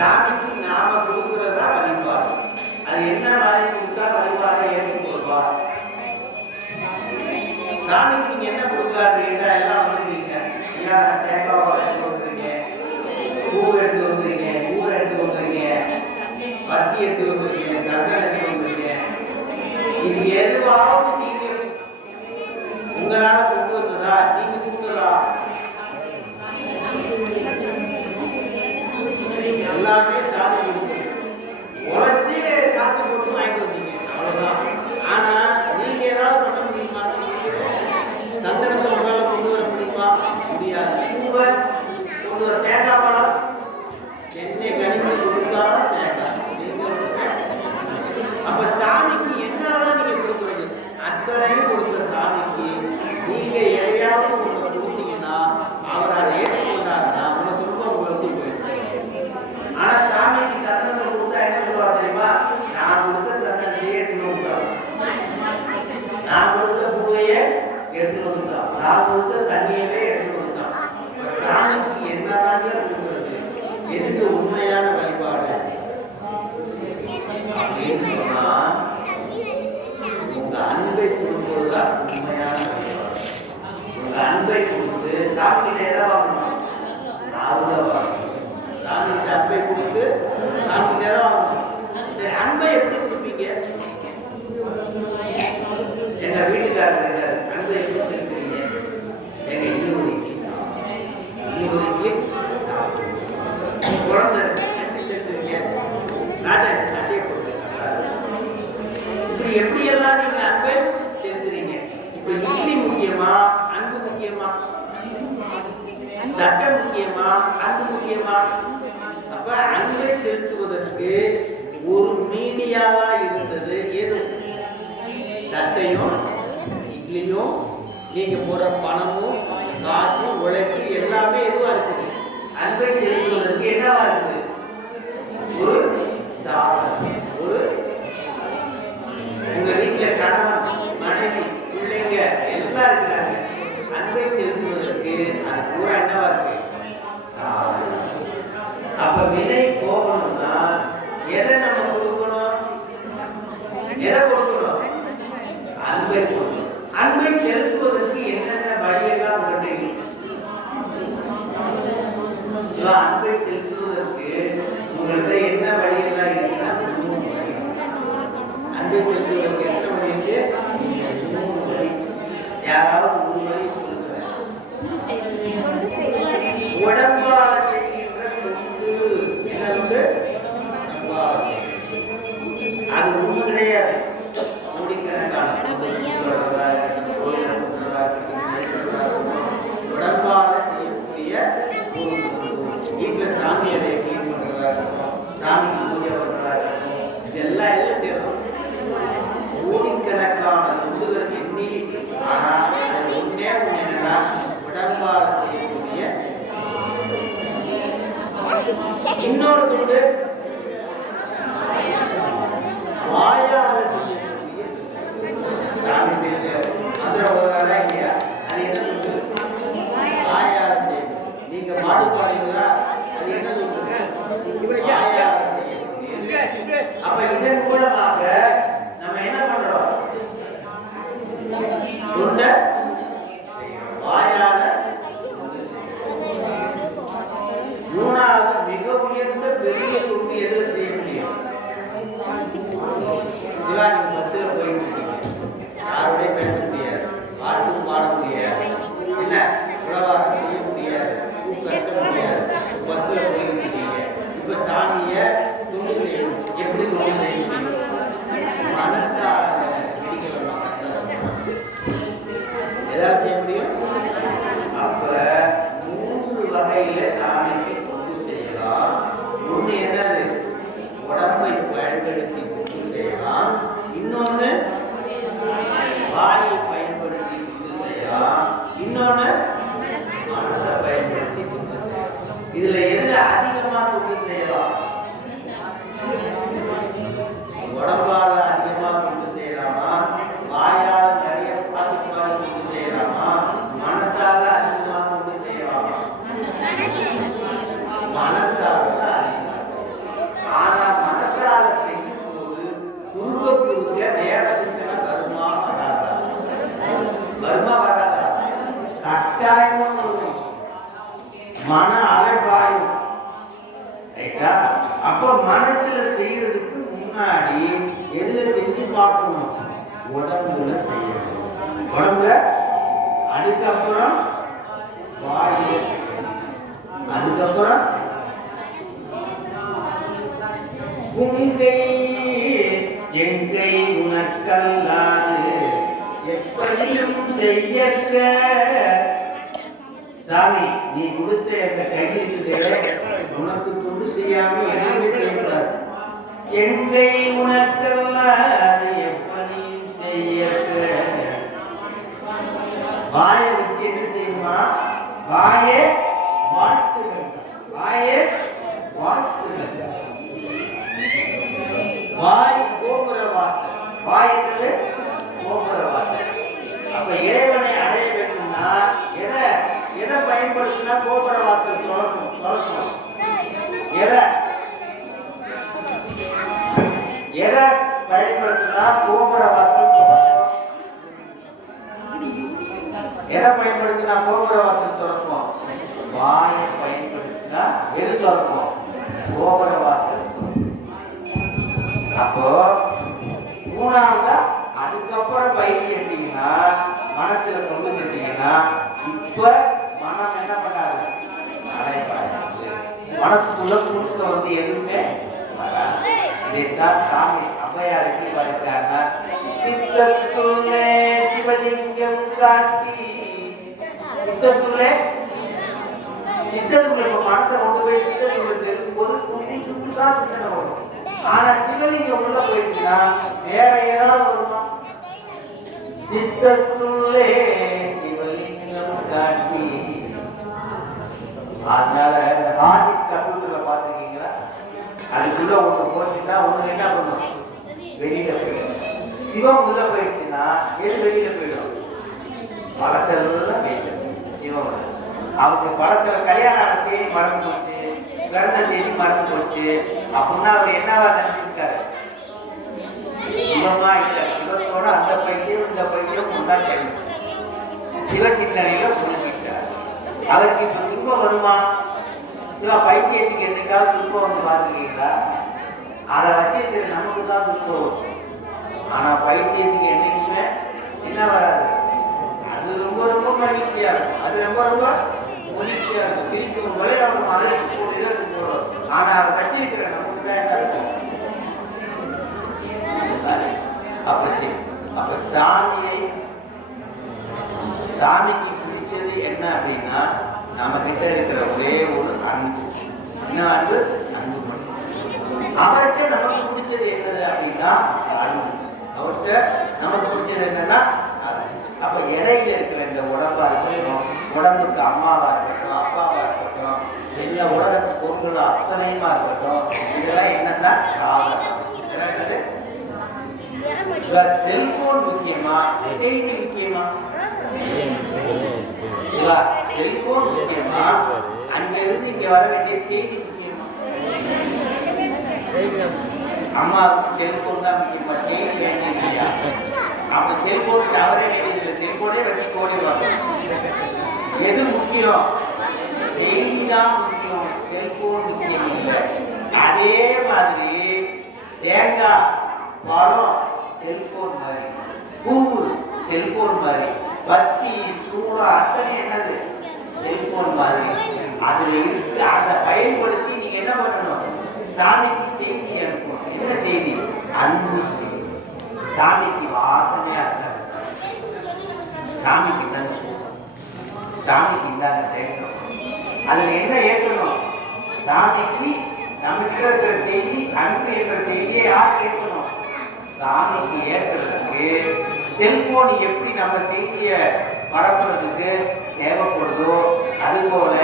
சாமிக்கு நாம கொடுக்க பத்தி எடுத்து வந்திருக்கேன், சர்க்கரை எடுத்து வந்திருக்கேன். இது எதுவாவது நீங்க உங்களால கொண்டு வந்ததா, நீங்க கொடுத்ததா? எல்லாமே சாமி கொடுத்து உழைச்சி காசு போட்டு வாங்கிட்டு வந்தீங்க, அவ்வளவுதான். ஆனா நீங்க ஏதாவது பண்ண முடியுமா? சந்தனத்தை உங்களால கொண்டு வர முடியுமா? முடியாது. பூவை கொண்டு வர, தேங்காய் பழம் எண்ணெய் கணிப்பு கொடுத்தாலும் தேங்காய். அப்ப சாமிக்கு என்னதான் நீங்க கொடுக்க வேண்டியது? அத்தனையும் கொடுத்த சாமிக்கு நீங்க எதையாவது உங்களை கொடுத்தீங்கன்னா அவர் அதை ஏற்றுக்கொண்டாருன்னா உங்க துன்பம் உங்களுக்கு போயிடும். ஆனா சாமிக்கு சந்தனத்தை கொடுத்தா என்ன சொல்லுவார் தெரியுமா? நான் கொடுத்த சந்தனத்தையே எடுத்துன்னு வந்துட்டான், நான் கொடுத்த பூவையே எடுத்துன்னு வந்துட்டான், நான் கொடுத்த தண்ணியவே எடுத்துன்னு வந்துட்டான். சாமிக்கு என்னதான் கொடுக்கிறது? எதுக்கு உண்மையான வழிபாடு அப்படின்னு சொன்னா உங்க அன்பை கொடுப்பதுதான் உண்மையான வழிபாடு. உங்க அன்பை கொடுத்து சாமிகிட்ட எதை வாங்கணும்? அருளை வாங்கணும். சாமிகிட்ட அன்பை கொடுத்து சாமிகிட்ட எதை வாங்கணும்? சரி, அன்பை எப்படி கொடுப்பீங்க? எங்க வீட்டுக்காரர் அன்பை எப்படி செலுத்துறீங்க? எங்க இன்னொரு குழந்தை எப்படி செலுத்துறீங்க? ராஜா சட்டையை போட்டுருக்காங்களா? இப்படி எப்படியெல்லாம் நீங்க அன்பை செலுத்துறீங்க? இப்ப இட்லி முக்கியமா, அன்பு முக்கியமா? சட்டை முக்கியமா, அன்பு முக்கியமா? அப்ப அன்பை செலுத்துவதற்கு ஒரு மீடியாவா இருந்தது எது? சட்டையும் இட்லியும், நீங்க போற பணமும் காசும் உழைப்பு எல்லாமே எதுவா இருக்குது? அன்பை செலுத்துவதற்கு என்னவா இருக்குது? ஒரு சாதனம். ஒரு உங்க வீட்டுல கணவன், மனைவி, பிள்ளைங்க எல்லாம் இருக்கிறாங்க. அன்பை செலுத்துவதற்கு அது பூரா என்னவா இருக்கு? சாதனம். அப்ப வினை போகணும்னா எதை நம்ம கொடுக்கணும்? எதை கொடுக்கணும்? அன்பை கொடுக்கணும். அன்பை செலுத்துவதற்கு என்னென்ன வழியெல்லாம் உங்கள்கிட்ட? அன்பை செலுத்துவதற்கு உங்கள்கிட்ட என்ன வழியெல்லாம் இருக்குன்னா அன்பை செலுத்துவதற்கு என்ன வழி இருக்கு? 3 வழி. யாராவது ஒரு வழி சொல்லுங்க. உடம்பால செய்கின்ற தொண்டு. என்ன உண்டு? அது ஒண்ணு கிடையாது. கோடிக்கணக்கான உடம்பால செய்யக்கூடிய வீட்டுல சாமியை கிளீன் பண்றதா இருக்கட்டும், சாமிக்கு பூஜை பண்றதா இருக்கட்டும், இதெல்லாம் எல்லாம் செய்யறோம். கோடிக்கணக்கான தொண்டுகள் எண்ணி, ஆனா அது ஒன்னே ஒண்ணு என்னன்னா உடம்பால செய்யக்கூடிய இன்னொரு தொண்டு வாயால செய்யக்கூடிய சாமி பேச அந்த ஒரு இல்லையா? அது என்ன தொண்டு? வாயால செய்யும். நீங்க பாடு பாடுங்களா? அது என்ன தொண்டு? வாயால செய்யக்கூடிய. அப்ப இதன் மூலமாக நம்ம என்ன பண்றோம்? தொண்டை வாயால. மூணாவது மிக உயர்ந்த பெரிய தொண்டு எதுல செய்ய முடியும்? சிவாஜி பஸ்ல போயிட்டு யாரோடய பேச முடியாது, பாட்டும் பாட முடியாது, என்ன உழவாரம் செய்ய முடியாது, பூ கட்ட முடியாது, பஸ்ல போயிருக்கீங்க. இப்ப சாமிய தொண்டு செய்யணும். எப்படி தொண்டு செய்ய முடியும்? மனசார ஏதாவது செய்ய முடியும். அப்ப 3 வகையில சாமிக்கு தொண்டு செய்யலாம். ஒண்ணு என்னது? உடம்பை பயன்படுத்தி தொண்டு செய்யலாம். இன்னொன்னு வாயை பயன்படுத்தி தொண்டு செய்யலாம். இன்னொன்னு மனசை பயன்படுத்தி தொண்டு செய்யலாம். இதுல எதுல அதிகமா தொண்டு செய்யலாம்? உடம்பால அதிகமா தொண்டு செய்யலாமா? வாயால் நிறைய பாட்டு பாடி தொண்டு செய்யலாமா? மனசால அதிகமா தொண்டு செய்யலாமா? மனசால அதிகமா. ஆனா மனசால செய்யும் போது குறுக்க குறுக்க நேர சிந்தனை வருமா வராதா? பார்க்கணும், உடம்புல செய்யணும். உடம்புல, அதுக்கப்புறம் வாயில செய்யணும், அதுக்கப்புறம் உங்கை எங்கை உனக்கல்லாது எப்படியும் செய்யற்க. சாமி, நீ கொடுத்த என்ற கையில் உனக்கு தொண்டு செய்யாம எதுவுமே செய்யக்கூடாது. எங்கை உனக்கல்லாது எப்படியும் செய்யற்க. வாயை வச்சு என்ன செய்யுமா? வாயே வாழ்த்துகள், வாயே வாழ்த்துகள். வாய் கோபுர வாசல், வாய் என்பது கோபுர வாசல். அப்ப இறைவனை அடைய வேண்டும்னா எதை பயன்படுத்தினா கோபுர வாசல் திறக்கணும்? எதை பயன்படுத்தினா கோபுர வாசல் திறக்கும்? எதை பயன்படுத்தினா கோபுர வாசல் திறக்கும்? வாயை பயன்படுத்தினா எது திறக்கும்? கோபுர வாசல். அப்போ மூணாவதா அதுக்கப்புறம் பயிற்சி எடுத்தீங்கன்னா, மனசுல கொண்டு செஞ்சீங்கன்னா, இப்ப மனம் என்ன பண்ணாது? மனசுக்குள்ள குடுக்க வந்து எதுவுமே வராது. இதைத்தான் சாமி அவ்வையாருக்கு படித்தாங்க. சித்தத்துள்ளே சிவலிங்கம் காட்டி, சித்தத்துள்ளே சித்தத்துக்குள்ள இப்ப மனத்தை கொண்டு போய் சித்தத்துக்குள்ள செல்லும்போது குட்டி சுட்டுதான் சித்தனை வரும். ஆனா சிவலிங்கம் உள்ள போயிடுச்சுன்னா வேற ஏதாவது வருமா? சித்தத்துள்ளே சிவலிங்கம் காட்டி. அதனால ஹார்டிஸ் கம்ப்யூட்டர்ல பாத்துருக்கீங்களா? அதுக்குள்ள ஒண்ணு போச்சுன்னா ஒண்ணு என்ன பண்ணும்? வெளியில போயிடும். சிவம் உள்ள போயிடுச்சுன்னா எது வெளியில போயிடும்? பழசெல்லாம் வெளியில சிவம். அவங்க பழசல கல்யாணம் ஆன தேதி மறந்து போச்சு, பிறந்த தேதி மறந்து போச்சு அப்படின்னா அவர் என்னவா நினைச்சிருக்காரு? சிவமா இல்ல, சிவத்தோட அந்த பைத்தியம் இந்த பைத்தியம் ஒன்றா தெரியும், சிவ சிந்தனையில புரிஞ்சுக்கிட்டார். அவருக்கு இப்ப துன்பம் வருமா? சிவ பைத்தியத்துக்கு என்னைக்காவது துன்பம் வந்து பாத்துருக்கீங்களா? அதை வச்சு நமக்கு தான் துன்பம் வரும். ஆனா பைத்தியத்துக்கு என்னைக்குமே என்ன வராது. அது ரொம்ப ரொம்ப மகிழ்ச்சியா இருக்கும், அது ரொம்ப ரொம்ப மகிழ்ச்சியா இருக்கும். சிரிக்கும் போதே நம்ம மறைச்சு போடுறோம். ஆனா அதை வச்சிருக்கிற நமக்கு தான் என்ன இருக்கும்? அப்ப சாமிக்கு பிடிச்சது என்ன அப்படின்னா, நம்ம கிட்ட இருக்கிற ஒரே ஒரு அன்பு. என்ன அன்பு? அன்பு மட்டும். அவர்கிட்ட நமக்கு பிடிச்சது என்னது அப்படின்னா அன்பு. அவர்கிட்ட நமக்கு பிடிச்சது என்னன்னா அப்ப இடையில இருக்கிற இந்த உடம்பா இருக்கட்டும், உடம்புக்கு அம்மாவா இருக்கட்டும், அப்பாவா இருக்கட்டும், எல்லா உலகத்து பொருட்கள் அத்தனையுமா இருக்கட்டும், இதெல்லாம் என்னன்னா செல்போன் முக்கியமா, செய்தி முக்கியமா? செல்போன் முக்கியமா, அங்க இருந்து இங்க வர வேண்டிய செய்தி முக்கியமா? அம்மாவுக்கு செல்போன் தான் முக்கியமா, செய்தி வேண்டிய இல்லையா? அப்ப செல்போன் தவறே வேண்டியது, செல்போனே வச்சு கோடிடுவாங்க. எது முக்கியம்? செய்தி தான் முக்கியம், செல்போன் முக்கியம் இல்லை. அதே மாதிரி தேங்காய் பழம் செல்போன் மாதிரி, பூவு செல்போன் மாதிரி, பத்தி சூடம் அத்தனை என்னது செல்போன் மாதிரி. அதுல இருக்கு, அதை பயன்படுத்தி நீங்க என்ன பண்ணணும்? சாமிக்கு செய்தி அனுப்பணும். என்ன செய்தி? அன்பு செய்தி. சாமிக்கு வாசனையா இருக்காது, சாமிக்கு தாங்க, சாமிக்கு இல்லாத தேங்கணும். அதுல என்ன ஏற்றணும்? சாமிக்கு நமக்கு இருக்கிற செய்தி, அன்பு என்ற செய்தியை யார் ஏற்றணும்? சாமிக்கு ஏற்றுறதுக்கு செல்போன் எப்படி நம்ம செய்திய பரப்புறதுக்கு தேவைப்படுதோ, அதுபோல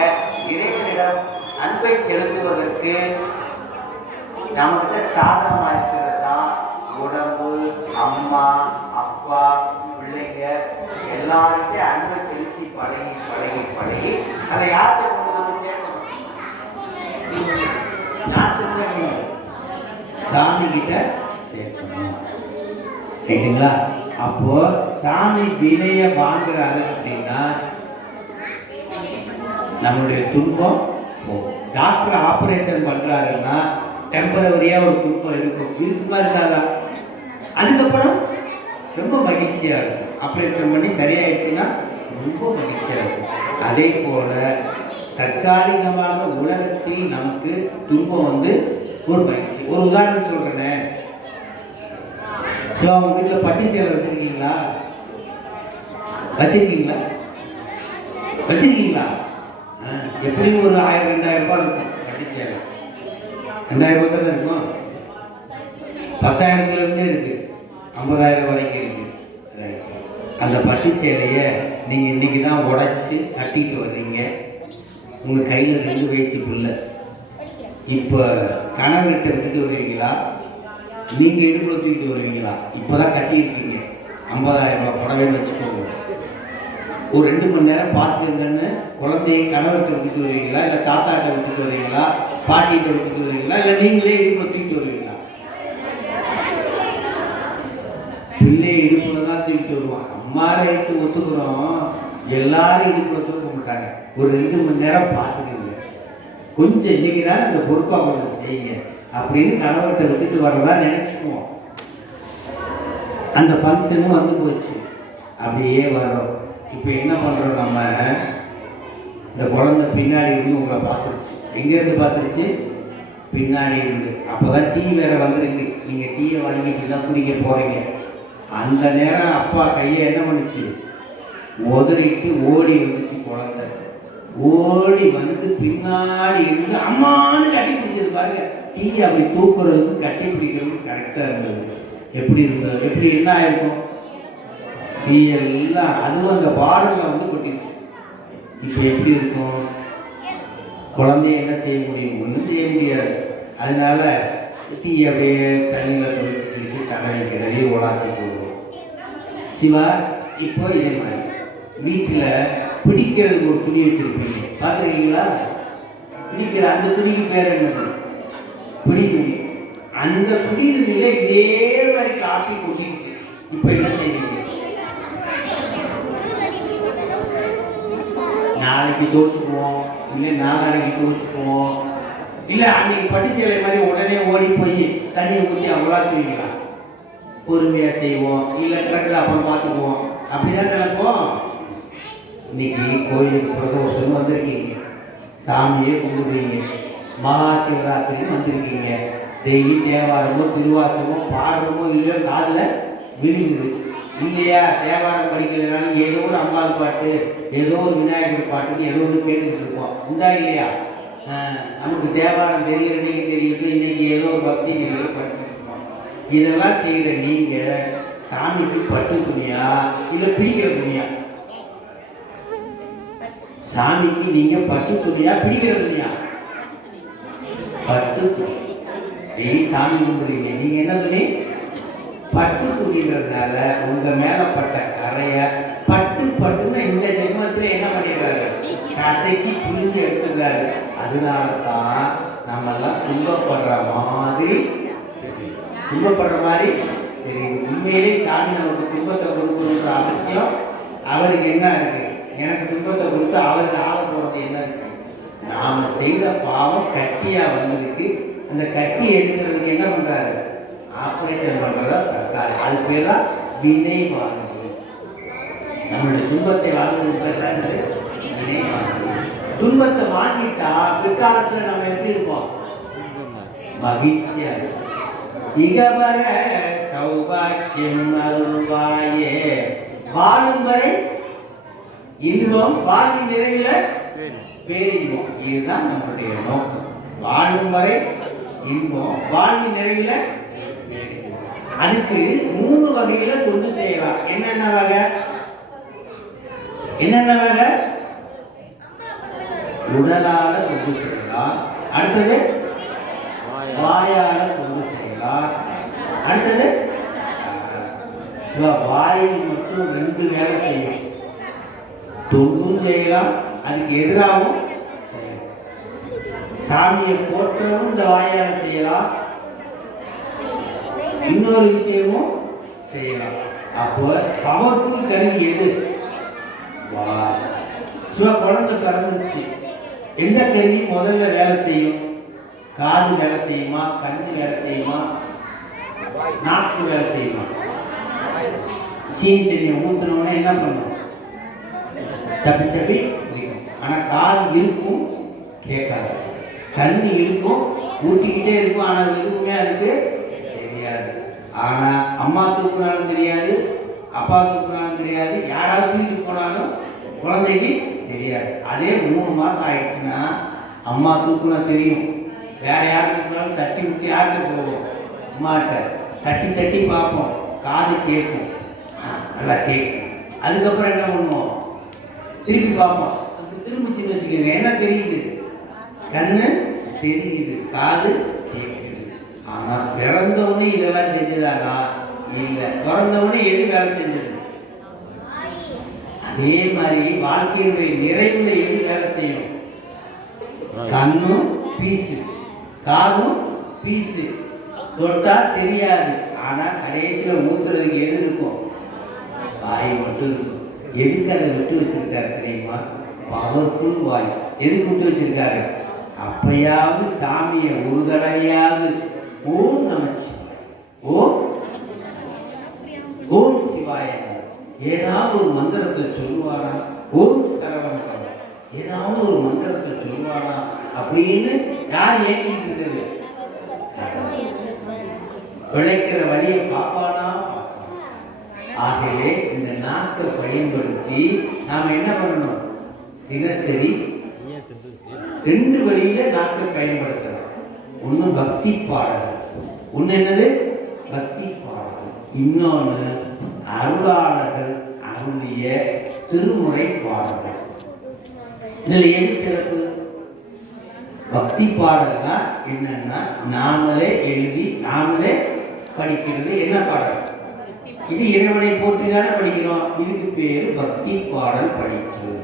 இறைவனிடம் அன்பை செலுத்துவதற்கு நமக்கு சாதனமா இருக்கிறது தான் உடம்பு, அம்மா, அப்பா, பிள்ளைங்க எல்லாருமே அன்பை செலுத்தி பழகி பழகி பழகி அதை யார்கிட்ட கொண்டு வந்து சேர்க்கணும்? சாமி கிட்ட சேர்க்கணும். சரிங்களா? அப்போ சாமி வினைய வாங்குறாரு அப்படின்னா நம்மளுடைய துன்பம் போகும். டாக்டர் ஆபரேஷன் பண்றாருன்னா டெம்பரவரியா ஒரு துன்பம் இருக்குமா இருக்காதா? அதுக்கப்புறம் ரொம்ப மகிழ்ச்சியாக இருக்கும். ஆப்ரேஷன் பண்ணி சரியாயிடுச்சுன்னா ரொம்ப மகிழ்ச்சியாக இருக்கும். அதே போல் தற்காலிகமாக உலகத்தில் நமக்கு துன்பம் வந்து ஒரு மகிழ்ச்சி. ஒரு உதாரணம் சொல்கிறேனே, ஸோ அவங்க வீட்டில் பட்டி சேலை வச்சுருக்கீங்களா? வச்சுருக்கீங்களா? எப்படியும் ஒரு 1000-2000 ரூபாய் இருக்கும் பட்டி சேலை. 2000 ரூபாய் தான் இருக்கும். 10,000 இருக்கு, 50,000 வரைக்கும் இருக்கு. அந்த பட்டு சேலையை நீங்கள் இன்னைக்கு தான் உடைச்சி கட்டிட்டு வர்றீங்க. உங்கள் கையில் 2 வயசு பிள்ளை. இப்போ கணவர்கிட்ட விட்டுட்டு வருவீங்களா? நீங்கள் இடுப்புல தூக்கிட்டு வருவீங்களா? இப்போ தான் கட்டியிருக்கீங்க, 50,000 ரூபாய் புடவை வச்சுக்கோங்க. ஒரு 2 மணி நேரம் பார்த்துருங்கன்னு குழந்தையை கணவர்கிட்ட விட்டுட்டு வருவீங்களா? இல்லை தாத்தாட்ட விட்டுட்டு வருவீங்களா? பாட்டிகிட்ட விட்டுட்டு வருவீங்களா? இல்லை நீங்களே இடுப்புல தூக்கிட்டு வருவீங்களா? பிள்ளையை இடுப்புல தான் தூக்கிட்டு வருவான். அம்மா ரைட்டு ஒத்துக்கிறோம், எல்லாரும் இடுப்புல தூக்க மாட்டாங்க. ஒரு 2 மணி நேரம் பார்த்துக்கங்க, கொஞ்சம் இன்னைக்கு தான் இந்த பொறுப்பாக கொஞ்சம் செய்யுங்க அப்படின்னு கணவர்கிட்ட விட்டுட்டு வரதா நினைச்சுக்குவோம். அந்த ஃபங்க்ஷனும் வந்து போச்சு, அப்படியே வரோம். இப்போ என்ன பண்ணுறோம், நம்ம இந்த குழந்தை பின்னாடி இருந்து உங்களை பார்த்துருச்சு. எங்கேருந்து பார்த்துருச்சு? பின்னாடி இருந்து. அப்போ தான் டீ வேறு வந்துருக்கு. நீங்கள் டீயை வாங்கிட்டு தான் குடிக்க போகிறீங்க. அந்த நேரம் அப்பா கையை என்ன பண்ணுச்சு? உதறிட்டு ஓடி வந்துச்சு குழந்தை. ஓடி வந்து பின்னாடி இருந்து அம்மானு கட்டி பிடிச்சது பாருங்க. டீ அப்படி தூக்குறதுக்கு கட்டி பிடிக்கிறதுக்கு கரெக்டாக இருந்தது. எப்படி இருந்தது? எப்படி என்ன ஆயிருக்கும்? டீ எல்லாம் அதுவும் அந்த பாடலில் வந்து கொட்டிடுச்சு. இப்போ எப்படி இருக்கும்? குழந்தைய என்ன செய்ய முடியும்? ஒன்றும் செய்ய முடியாது. அதனால டீ அப்படியே தண்ணியில் தொழிற்சி தடவைக்கிறது, ஓடாக்கி போடுவோம். சிவா, இப்போ இதே மாதிரி வீட்டில் பிடிக்கிறதுக்கு ஒரு துணி வச்சுருப்பீங்க, பார்த்துருக்கீங்களா? பிடிக்கிற அந்த துணிக்கு பேர் என்னது? பிடி துணி. அந்த பிடி துணியில இதே மாதிரி காப்பி கொட்டிட்டு இப்போ என்ன செய்வீங்க? நாளைக்கு தோச்சுக்குவோம், இல்லை நாளைக்கு தோச்சுக்குவோம், இல்லை அன்னைக்கு பட்டுச்சேலை மாதிரி உடனே ஓடி போய் தண்ணியை ஊற்றி அவ்வளோத்துவீங்களா? பொறுமையாக செய்வோம், இல்லை கிடக்குல அப்புறம் பார்த்துக்குவோம், அப்படிதான் நினைப்போம். இன்னைக்கு கோயிலுக்கு பிரதோஷம் வந்திருக்கீங்க, சாமியே கும்பிடுறீங்க, மகா சிவராத்திரியும் வந்திருக்கீங்க. டெய்லி தேவாரமோ திருவாசமோ பாடுறமோ இல்லையோ காதில் விழுங்குது இல்லையா? தேவாரம் படிக்கிறதுனால ஏதோ ஒரு அம்பாள் பாட்டு, ஏதோ ஒரு விநாயகர் பாட்டுன்னு ஏதோ ஒன்று கேட்டுக்கிட்டு இருக்கோம், உண்டா இல்லையா? நமக்கு தேவாரம் தெரிகிறது தெரியுது, இன்னைக்கு ஏதோ ஒரு பக்தி ஏதோ படிச்சுட்டு இருக்கோம். இதெல்லாம் செய்கிற நீங்கள் சாமிக்கு பட்டு துணியா இல்லை பிடிக்கிற துணியா? சாமிக்கு நீங்க பட்டு துணியா பிடிக்கிற துணியா? பட்டு துணி. சாமி கும்பிடுறீங்க, நீங்க என்ன துணி? பட்டு துணிங்கிறதுனால உங்க மேல பட்ட கரைய பட்டு பட்டுன்னு இந்த ஜென்மத்துல என்ன பண்ணிடுறாரு? கசைக்கு புரிஞ்சு எடுத்துக்கிறாரு. அதனாலதான் நம்ம எல்லாம் துன்பப்படுற மாதிரி தெரியுது. உண்மையிலே சாமி நமக்கு துன்பத்தை கொடுக்கணுன்ற அவசியம் அவருக்கு என்ன இருக்கு? எனக்கு துன்பத்தை கொடுத்து அவருக்கு ஆள போறது என்ன இருக்கு? நாம செய்த பாவம் கட்டியா வந்திருக்கு. அந்த கட்டி எடுக்கிறதுக்கு என்ன பண்றாரு? ஆபரேஷன் பண்றதா தற்காலி. அது பேர் தான் வினை வாழ்வு. நம்மளுடைய துன்பத்தை வாழ்வது வினை வாழ்வு. துன்பத்தை வாங்கிட்டா பிற்காலத்துல நம்ம எப்படி இருப்போம்? மகிழ்ச்சியா இருக்கும். இகவர சௌபாக்கியம் அருள்வாயே, வாழும் வரை இன்பம், வாழ்வின் நிறைவில் பேரின்பம். இதுதான் நம்மளுடைய நோக்கம். வாழும் வரை இன்பம், வாழ்வின் நிறைவில். அதுக்கு 3 வகையில தொண்டு செய்யலாம். என்னென்ன வகை? உடலால தொண்டு செய்யலாம், அடுத்தது வாயால தொண்டு செய்யலாம், அடுத்தது வாயில் மட்டும் 2 வேலை செய்யும். தொண்டும் செய்யலாம், அதுக்கு எதிராகவும் சாமியை போற்றவும் இந்த வாயால செய்யலாம், இன்னொரு விஷயமும் செய்யலாம். அப்போ பவர்ஃபுல் கருவி எது? குழந்தை திறந்துச்சு, எந்த கருவி முதல்ல வேலை செய்யும்? காது வேலை செய்யுமா? கண்ணு வேலை செய்யுமா? நாக்கு நாக்கு வேலை செய்யணும். சீன் தெரியும் ஊற்றுனோடனே என்ன பண்ணும்? தப்பி தப்பி குடிக்கும். ஆனால் காது இருக்கும், கேட்காது. கண்ணு இருக்கும், ஊட்டிக்கிட்டே இருக்கும், ஆனால் அது எதுவுமே அதுக்கு தெரியாது. ஆனால் அம்மா தூக்குனாலும் தெரியாது, அப்பா தூக்குனாலும் தெரியாது, யாராவது தூக்கிட்டு போனாலும் குழந்தைக்கு தெரியாது. அதே 3 மாதம் ஆயிடுச்சுன்னா அம்மா தூக்குனா தெரியும், வேற யாருக்கு தூக்குனாலும் தட்டி விட்டு யாருக்கு போவோம்? அம்மாட்ட தட்டி தட்டி பார்ப்போம், காது கேட்கும், நல்லா கேட்கும். அதுக்கப்புறம் என்ன பண்ணுவோம்? திருப்பி பார்ப்போம், திரும்பிச்சுன்னு வச்சுக்கோங்க. என்ன தெரியுது? கண்ணு தெரியுது, காது கேட்குது. ஆனால் பிறந்தவொடனே இதெல்லாம் செஞ்சதானா? இல்லை. பிறந்தவொடனே எது வேலை செஞ்சது? அதே மாதிரி வாழ்க்கையுடைய நிறைவுல எது வேலை செய்யும்? கண்ணும் பீசு, காதும் பீசு. தொட்டா தெரியாது, ஆனால் கடைசியில் ஊத்துறதுக்கு எது இருக்கும்? வாய் மட்டும் இருக்கும். எதுக்கு அதை விட்டு வச்சிருக்காரு தெரியுமா? பவர்ஃபுல் வாய். எதுக்கு விட்டு வச்சிருக்காரு? அப்பயாவது சாமியை ஒரு தடவையாவது ஓம் நமச்சிவாய, ஓம் சிவாய, ஏதாவது ஒரு மந்திரத்தை சொல்லுவாரா? ஓம் சரவண, ஏதாவது ஒரு மந்திரத்தை சொல்லுவாரா அப்படின்னு யார் ஏங்கிட்டு இருக்குது? பிழைக்கிற வழியை பார்ப்பானா? ஆகவே இந்த நாக்கை பயன்படுத்தி நாம் என்ன பண்ணணும்? தினசரி 2 வழியில நாக்கை பயன்படுத்தலாம். ஒன்று பக்தி பாடல், ஒன்று என்னது? பக்தி பாடல். இன்னொன்று அருளாளர்கள் அருளிய திருமுறை பாடல்கள். இதில் எது சிறப்பு? பக்தி பாடல்னா என்னன்னா நாமளே எழுதி நாமளே படிக்கிறது. என்ன பாடல்? இது இறைவனை போட்டுதானே படிக்கிறோம். இதுக்கு பேரு பக்தி பாடல் படிக்கிறது.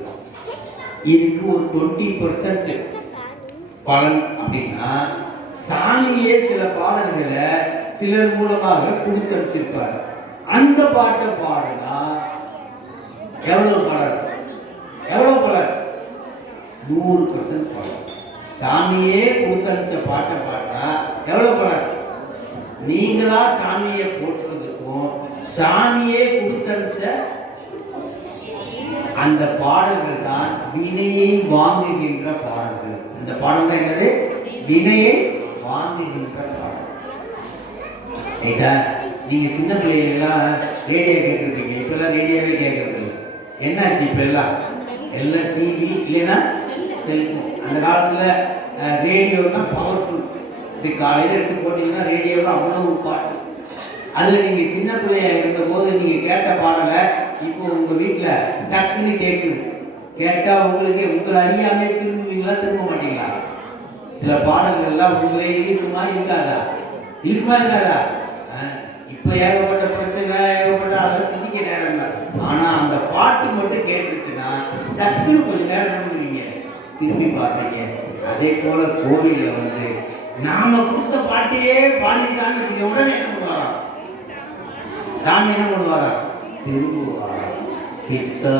இதுக்கு ஒரு 20% பலன். அப்படின்னா சாமியே சில பாடல்களை சிலர் மூலமாக கொடுத்து வச்சிருப்பார். அந்த பாட்டை பாடலா எவ்வளவு பலன்? எவ்வளவு பலன்? 100% பலன். சாமியே கொடுத்தடிச்ச பாட்டை பாட்டா எவ்வளவு பலன்? நீங்களா சாமியை போட்டுறதுக்கும் சாமியே கொடுத்தடிச்ச அந்த பாடல்கள் தான் வினையை வாங்குகின்ற பாடல்கள். அந்த பாடல் தான் என்னது? வினையை வாங்குகின்ற பாடல். நீங்க சின்ன பிள்ளைகளெல்லாம் ரேடியோ கேட்டுருக்கீங்க. இப்பெல்லாம் ரேடியோவே கேட்கறது என்னாச்சு? இப்ப எல்லாம் டிவி இல்லைன்னா செல்போன். அந்த காலத்துல ரேடியோனா பவர்ஃபுல். இப்படி காலையில் எடுத்து போட்டீங்கன்னா ரேடியோவில் அவ்வளவு பாட்டு. அதில் நீங்கள் சின்ன பிள்ளையா இருந்த போது நீங்கள் கேட்ட பாடலை இப்போ உங்கள் வீட்டில் டக்குன்னு கேட்குது. கேட்டால் உங்களுக்கு உங்களை அறியாமே திரும்புவீங்களா? திரும்ப மாட்டீங்களா? சில பாடல்கள்லாம் உங்களே இருக்கிற மாதிரி இருக்காதா? இருக்குமா இருக்காதா? இப்போ ஏகப்பட்ட பிரச்சனை, ஏகப்பட்ட அதை சிந்திக்க நேரம் இல்லை. ஆனால் அந்த பாட்டு மட்டும் கேட்டுச்சுன்னா டக்குன்னு கொஞ்சம் நேரம் நீங்கள் திரும்பி பார்த்தீங்க. அதே போல கோவிலில் வந்து நாம கொடுத்த பாட்டையே பாடிட்டான்னு உடனே என்ன பண்ணுவாரா? சாமி என்ன பண்ணுவாரா? திரும்புவாரா? பித்தை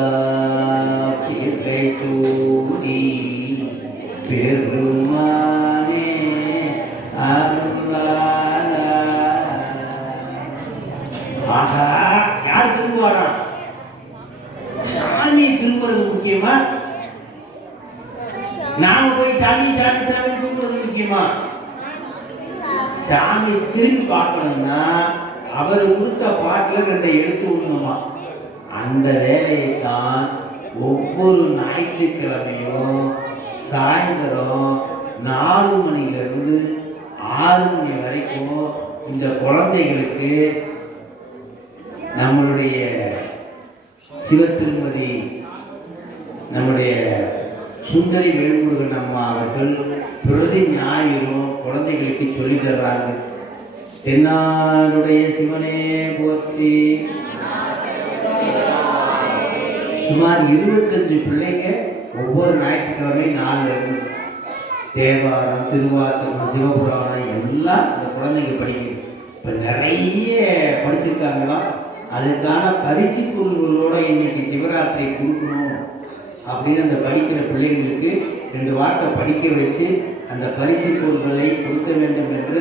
தூடி பெருமானே ஆகா, யார் திரும்புவாரா? சாமி திரும்புறது முக்கியமா? நாம போய் சாமி சாமி சாமி திரும்புறது முக்கியமா? சாமி திரும்பி பார்க்கணும்னா அவர் கொடுத்த பாட்டில் 2 எழுத்து விடணுமா? அந்த வேலையை தான் ஒவ்வொரு ஞாயிற்றுக்கிழமையும் சாயந்தரம் 4 மணிலிருந்து 6 மணி வரைக்கும் இந்த குழந்தைகளுக்கு நம்மளுடைய சிவத்திருமதி நம்முடைய சுந்தரி வேல்முருகன் அம்மா அவர்கள் பிரதி ஞாயிறும் குழந்தைகளுக்கு சொல்லி தர்றாங்க. தென்னாடுடைய சிவனே போற்றி. சுமார் 25 பிள்ளைங்க ஒவ்வொரு ஞாயிற்றுக்கிழமையும் 4 இருக்கு. தேவாரம், திருவாசகம், சிவபுராணம் எல்லாம் இந்த குழந்தைங்க படிக்கணும். இப்போ நிறைய படிச்சிருக்காங்களாம். அதுக்கான பரிசு பொருள்களோட இன்னைக்கு சிவராத்திரி கொடுக்கணும் அப்படின்னு அந்த படிக்கிற பிள்ளைங்களுக்கு 2 வார்த்தை படிக்க வச்சு அந்த பரிசு பொருட்களை கொடுக்க வேண்டும் என்று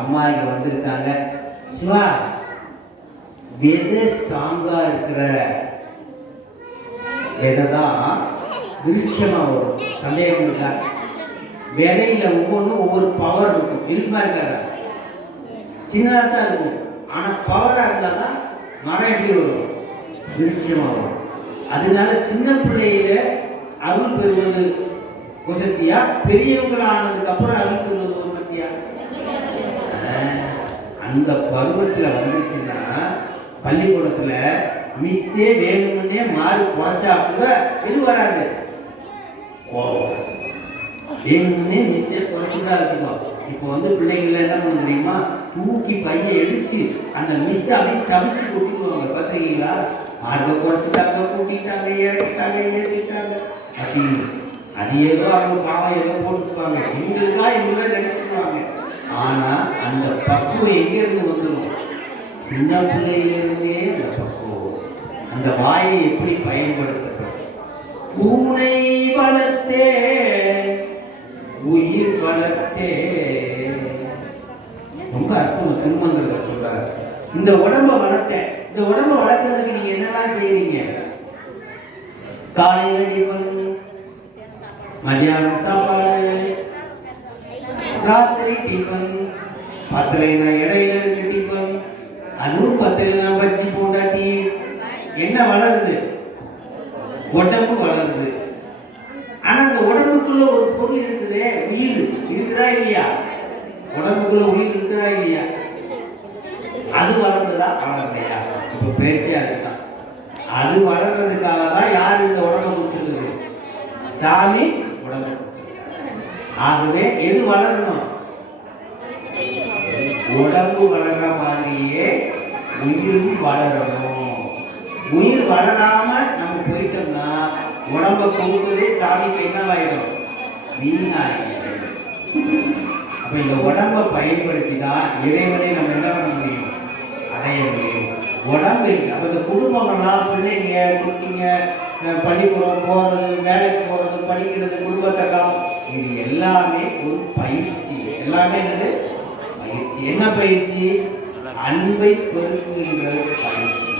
அம்மா இங்கே வந்திருக்காங்க. சிவா, விதை ஸ்ட்ராங்காக இருக்கிற விதை தான் விருட்சமாக வரும். சந்தேகம் இருக்கா? விதையில ஒவ்வொன்றும் ஒவ்வொரு பவர் இருக்கும். இல்மா இருக்காது, சின்னதாக தான் இருக்கும். ஆனால் பவராக இருந்தால் தான் மரம் எப்படி வரும்? விருட்சமாக வரும். அதனால சின்ன பிள்ளையில அருள் பெறுவது வசதியா, பெரியவங்கள ஆனதுக்கு அப்புறம் அருள் பெறுவது வசதியா? அந்த பருவத்தில் வந்துச்சுன்னா பள்ளிக்கூடத்தில் மிஸ்ஸே வேணும்னே மாறி குறைச்சா கூட இது வராது. வேணும்னே மிஸ்ஸே குறைச்சுதான் இருக்கணும். இப்போ வந்து பிள்ளைங்கள என்ன பண்ண தெரியுமா, தூக்கி பைய எடுத்து அந்த மிஸ் அப்படி சமைச்சு கூட்டிக்குவாங்க. பார்த்துருக்கீங்களா? மார்க்கை குறைச்சிட்டாங்க, கூட்டிட்டாங்க, இறக்கிட்டாங்க, ஏற்றிட்டாங்க. அப்படி அது ஏதோ அவங்க பாவம் ஏதோ போட்டுக்குவாங்க. எங்களுக்கா இவங்கள நினைச்சுக்குவாங்க. ஆனால் அந்த பக்குவம் எங்கேருந்து வந்துடும்? சின்ன பிள்ளையிலிருந்தே அந்த பக்குவம். அந்த வாயை எப்படி பயன்படுத்தப்படும்? பூனை வளர்த்தே உயிர் வளர்த்தே. ரொம்ப அற்புதம். திருமந்திரத்தில் சொல்றாரு, இந்த உடம்பை வளர்த்தேன். இந்த உடம்பை வளர்க்கறதுக்கு நீங்க என்னெல்லாம் செய்வீங்க? காலையில டிஃபன், மதியானம் சாப்பாடு, ராத்திரி டிஃபன், பத்திரைனா இடையில இருந்து டிஃபன், அதுவும் பத்திரைனா பஜ்ஜி போட்டாட்டி என்ன வளருது? உடம்பு வளருது. ஆனா அந்த உடம்புக்குள்ள ஒரு பொருள் இருக்குதே, உயிர் இருக்குதா இல்லையா? உடம்புக்குள்ள உயிர் இருக்குதா இல்லையா? அது வளர்ந்ததா வளரலையா? இப்ப பேச்சா இருக்கான். அது வளர்றதுக்காக தான் யார் இந்த உடம்பை கொடுத்துருக்கு? சாமி உடம்பு. ஆகவே எது வளரணும்? உடம்பு வளர்ற மாதிரியே உயிரும் வளரணும். உயிர் வளராம நம்ம போயிட்டோம்னா உடம்பை கொடுத்ததே சாமிக்கு என்னவாயிடும்? வீணாயிடும். அப்ப இந்த உடம்பை பயன்படுத்தி தான் இறைவனை நம்ம என்ன பண்ண முடியும்? அடைய முடியும். உடம்பு இருக்கு. அப்ப இந்த குடும்பங்கள்லாம் பிள்ளைங்க குட்டிங்க பள்ளிக்கூடம் போறது, வேலைக்கு போறது, படிக்கிறது, குடும்பத்தை இது எல்லாமே ஒரு பயிற்சி. எல்லாமே என்னது? பயிற்சி. என்ன பயிற்சி? அன்பை பெருக்குகின்ற பயிற்சி.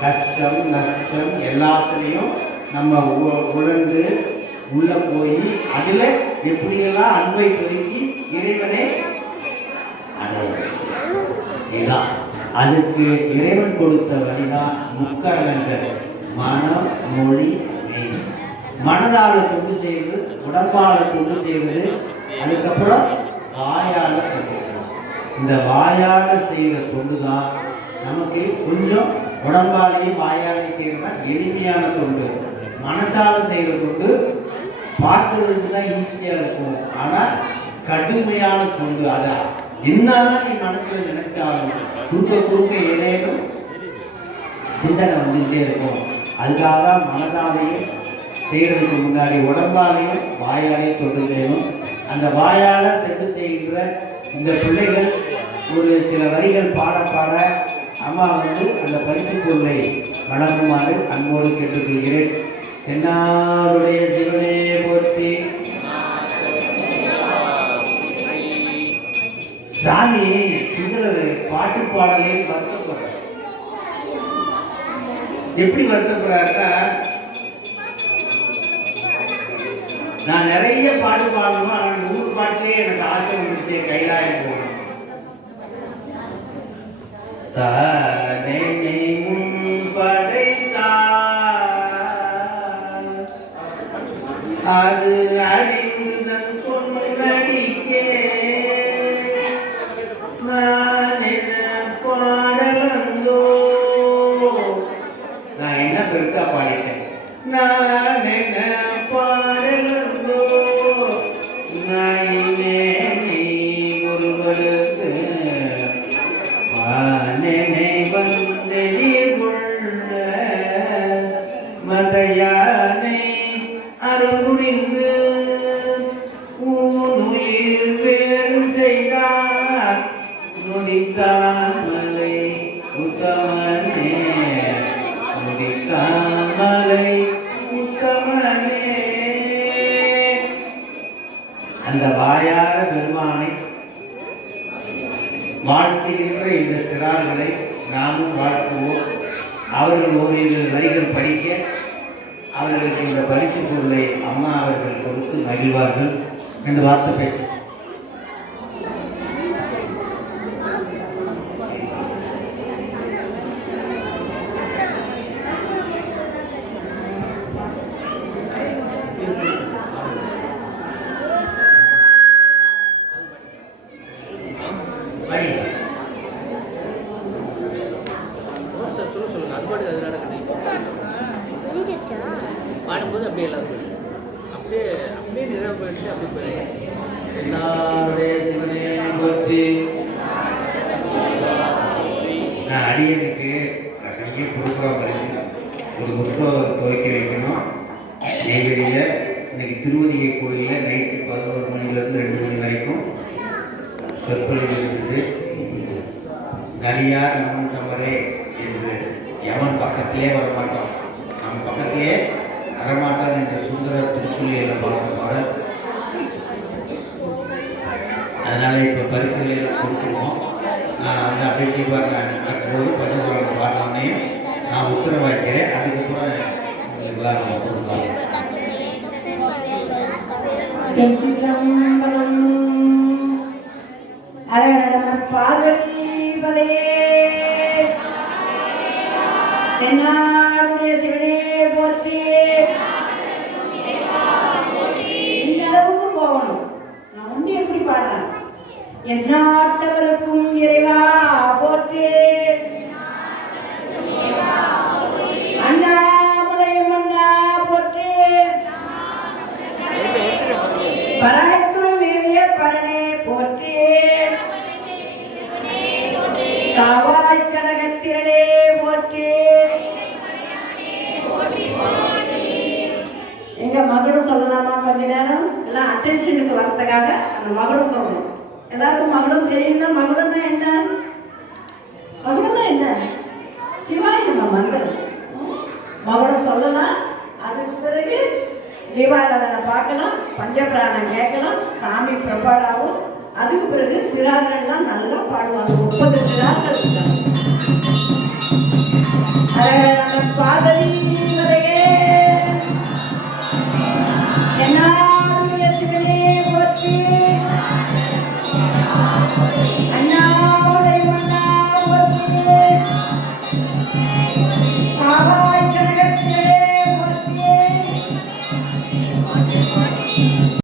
கஷ்டம் நஷ்டம் எல்லாத்துலேயும் நம்ம உணர்ந்து உள்ள போய் அதுல எப்படியெல்லாம் அன்பை பெருக்கி இறைவனை அடையலாம். அதுக்கு இறைவன் கொடுத்த வழிதான் முக்கரணங்கள். மனம், மொழி, மெய். மனதால தொண்டு செய்வது, உடம்பால தொண்டு செய்வது, அதுக்கப்புறம் வாயால செய்வது. இந்த வாயால செய்கிற தொண்டு தான் நமக்கு கொஞ்சம் உடம்பாலேயும் வாயாலையும் செய்யறதுனா எளிமையான தொண்டு. மனசால செய்கிற தொண்டு பார்க்கறதுக்கு தான் ஈஸியா இருக்கும். ஆனா கடுமையான தொண்டு. அதான் என்னதான் நீ மனசுல நினைச்சாலும் குறுக்க ஏதேனும் சிந்தனை வந்துகிட்டே இருக்கும். அதுக்காக தான் மனதாலையும் செய்யறதுக்கு முன்னாடி உடம்பாலையும் வாயாலையும் தொண்டு செய்யணும். அந்த வாயால தொண்டு செய்கின்ற இந்த பிள்ளைகள் ஒரு சில வரிகள் பாட அம்மா வந்து அந்த பரிசு பொருளை வழங்குமாறு அன்போடு கேட்டுக்கொள்கிறேன். என்னாருடைய சிவனே போற்றி. சாமி சிங்களர் பாட்டு பாடலே வருத்தப்படுற. எப்படி வருத்தப்படுறாருன்னா, நான் நிறைய பாட்டு பாடணும், ஆனால் 100 பாட்டிலே எனக்கு ஆசை வந்துட்டு கைலாயம் போகணும். தானே படைத்தார் அது அறிந்து கொண்டடிக்கே நான் என்ன பாடலந்தோ. நான் என்ன பெருசா பாடிட்டேன்? நான் என்ன பாடலந்தோ நான் ஒருவருக்கு மதையானை அருள்புரிந்து ஊனுயிர் வேறு செய்தார் நொடித்தாமலை உத்தமனே நொடித்தாமலை உத்தமனே. அந்த வாயார பெருமானை வாழ்த்துகின்ற இந்த சிறார்களை நாமும் வாழ்த்துவோம். அவர்கள் ஓரிரு வரிகள் படிக்க அவர்களுக்கு இந்த பரிசு பொருளை அம்மா அவர்கள் கொடுத்து மகிழ்வார்கள் என்று வார்த்தை பேச பாடும்போது அப்படியே எல்லாரும் அப்படியே அப்படியே நிறைவு போயிட்டு அப்படி போயிடுங்க. எல்லாருடைய சிவனே போற்றி. நான் அடியனுக்கு அங்கேயே கொடுக்குறோம் ஒரு புத்தகம் துவைக்க வைக்கணும். நெய்வேலியில் இன்னைக்கு திருவதிகை கோயிலில் நைட்டு 11 மணிலேருந்து 2 மணி வரைக்கும் சொற்பொழிவு இருக்குது. நலியார் நம்மன் தவறே என்று எவன் பக்கத்திலே வரமாட்டோம், நம்ம பக்கத்திலே வரமாட்டான் என்ற சுந்தர திருச்சொல்லியில் பார்க்கும்போது அதனால் இப்போ பரிசுகளை கொடுத்துருவோம். நான் வந்து அப்படியே செய்வார் போது கொஞ்சம் பாடலாமே நான் உத்தரவாக்கிறேன். அதுக்கப்புறம் விவாதம் கொடுப்பாங்க. பார்வதிபதே தென்னாடுடைய சிவனே போற்றி. இந்த அளவுக்கு போகணும். நான் வந்து எப்படி பாடுறேன்? எந்நாட்டவருக்கும் இறைவா போற்றி. அண்ணாமலை மன்னா போற்றி. பராய்க்குள் மேவிய பரணே போற்றி. காவாய் கனகத்திரனே போற்றி. எங்க மகளும் சொல்லலாமா? கொஞ்ச நேரம் எல்லாம் அட்டென்ஷனுக்கு வரதுக்காக அந்த மகளும் சொல்லணும். எல்லாருக்கும் மகளும் தெரியும்னா மகளும்னா என்ன? மகளும்னா என்ன? சிவாய் நம்ம மகள் மகளும் சொல்லலாம். அதுக்கு பிறகு தீபாராதனை பார்க்கலாம், பஞ்சபிராணம் கேட்கலாம், சாமி பிரபாடாவும். அதுக்கு பிறகு சிறார்கள்லாம் நல்லா பாடுவாங்க. 30 சிறார்கள் இருக்காங்க. பார்வதி என்னாடுடைய சிவனே போற்றி.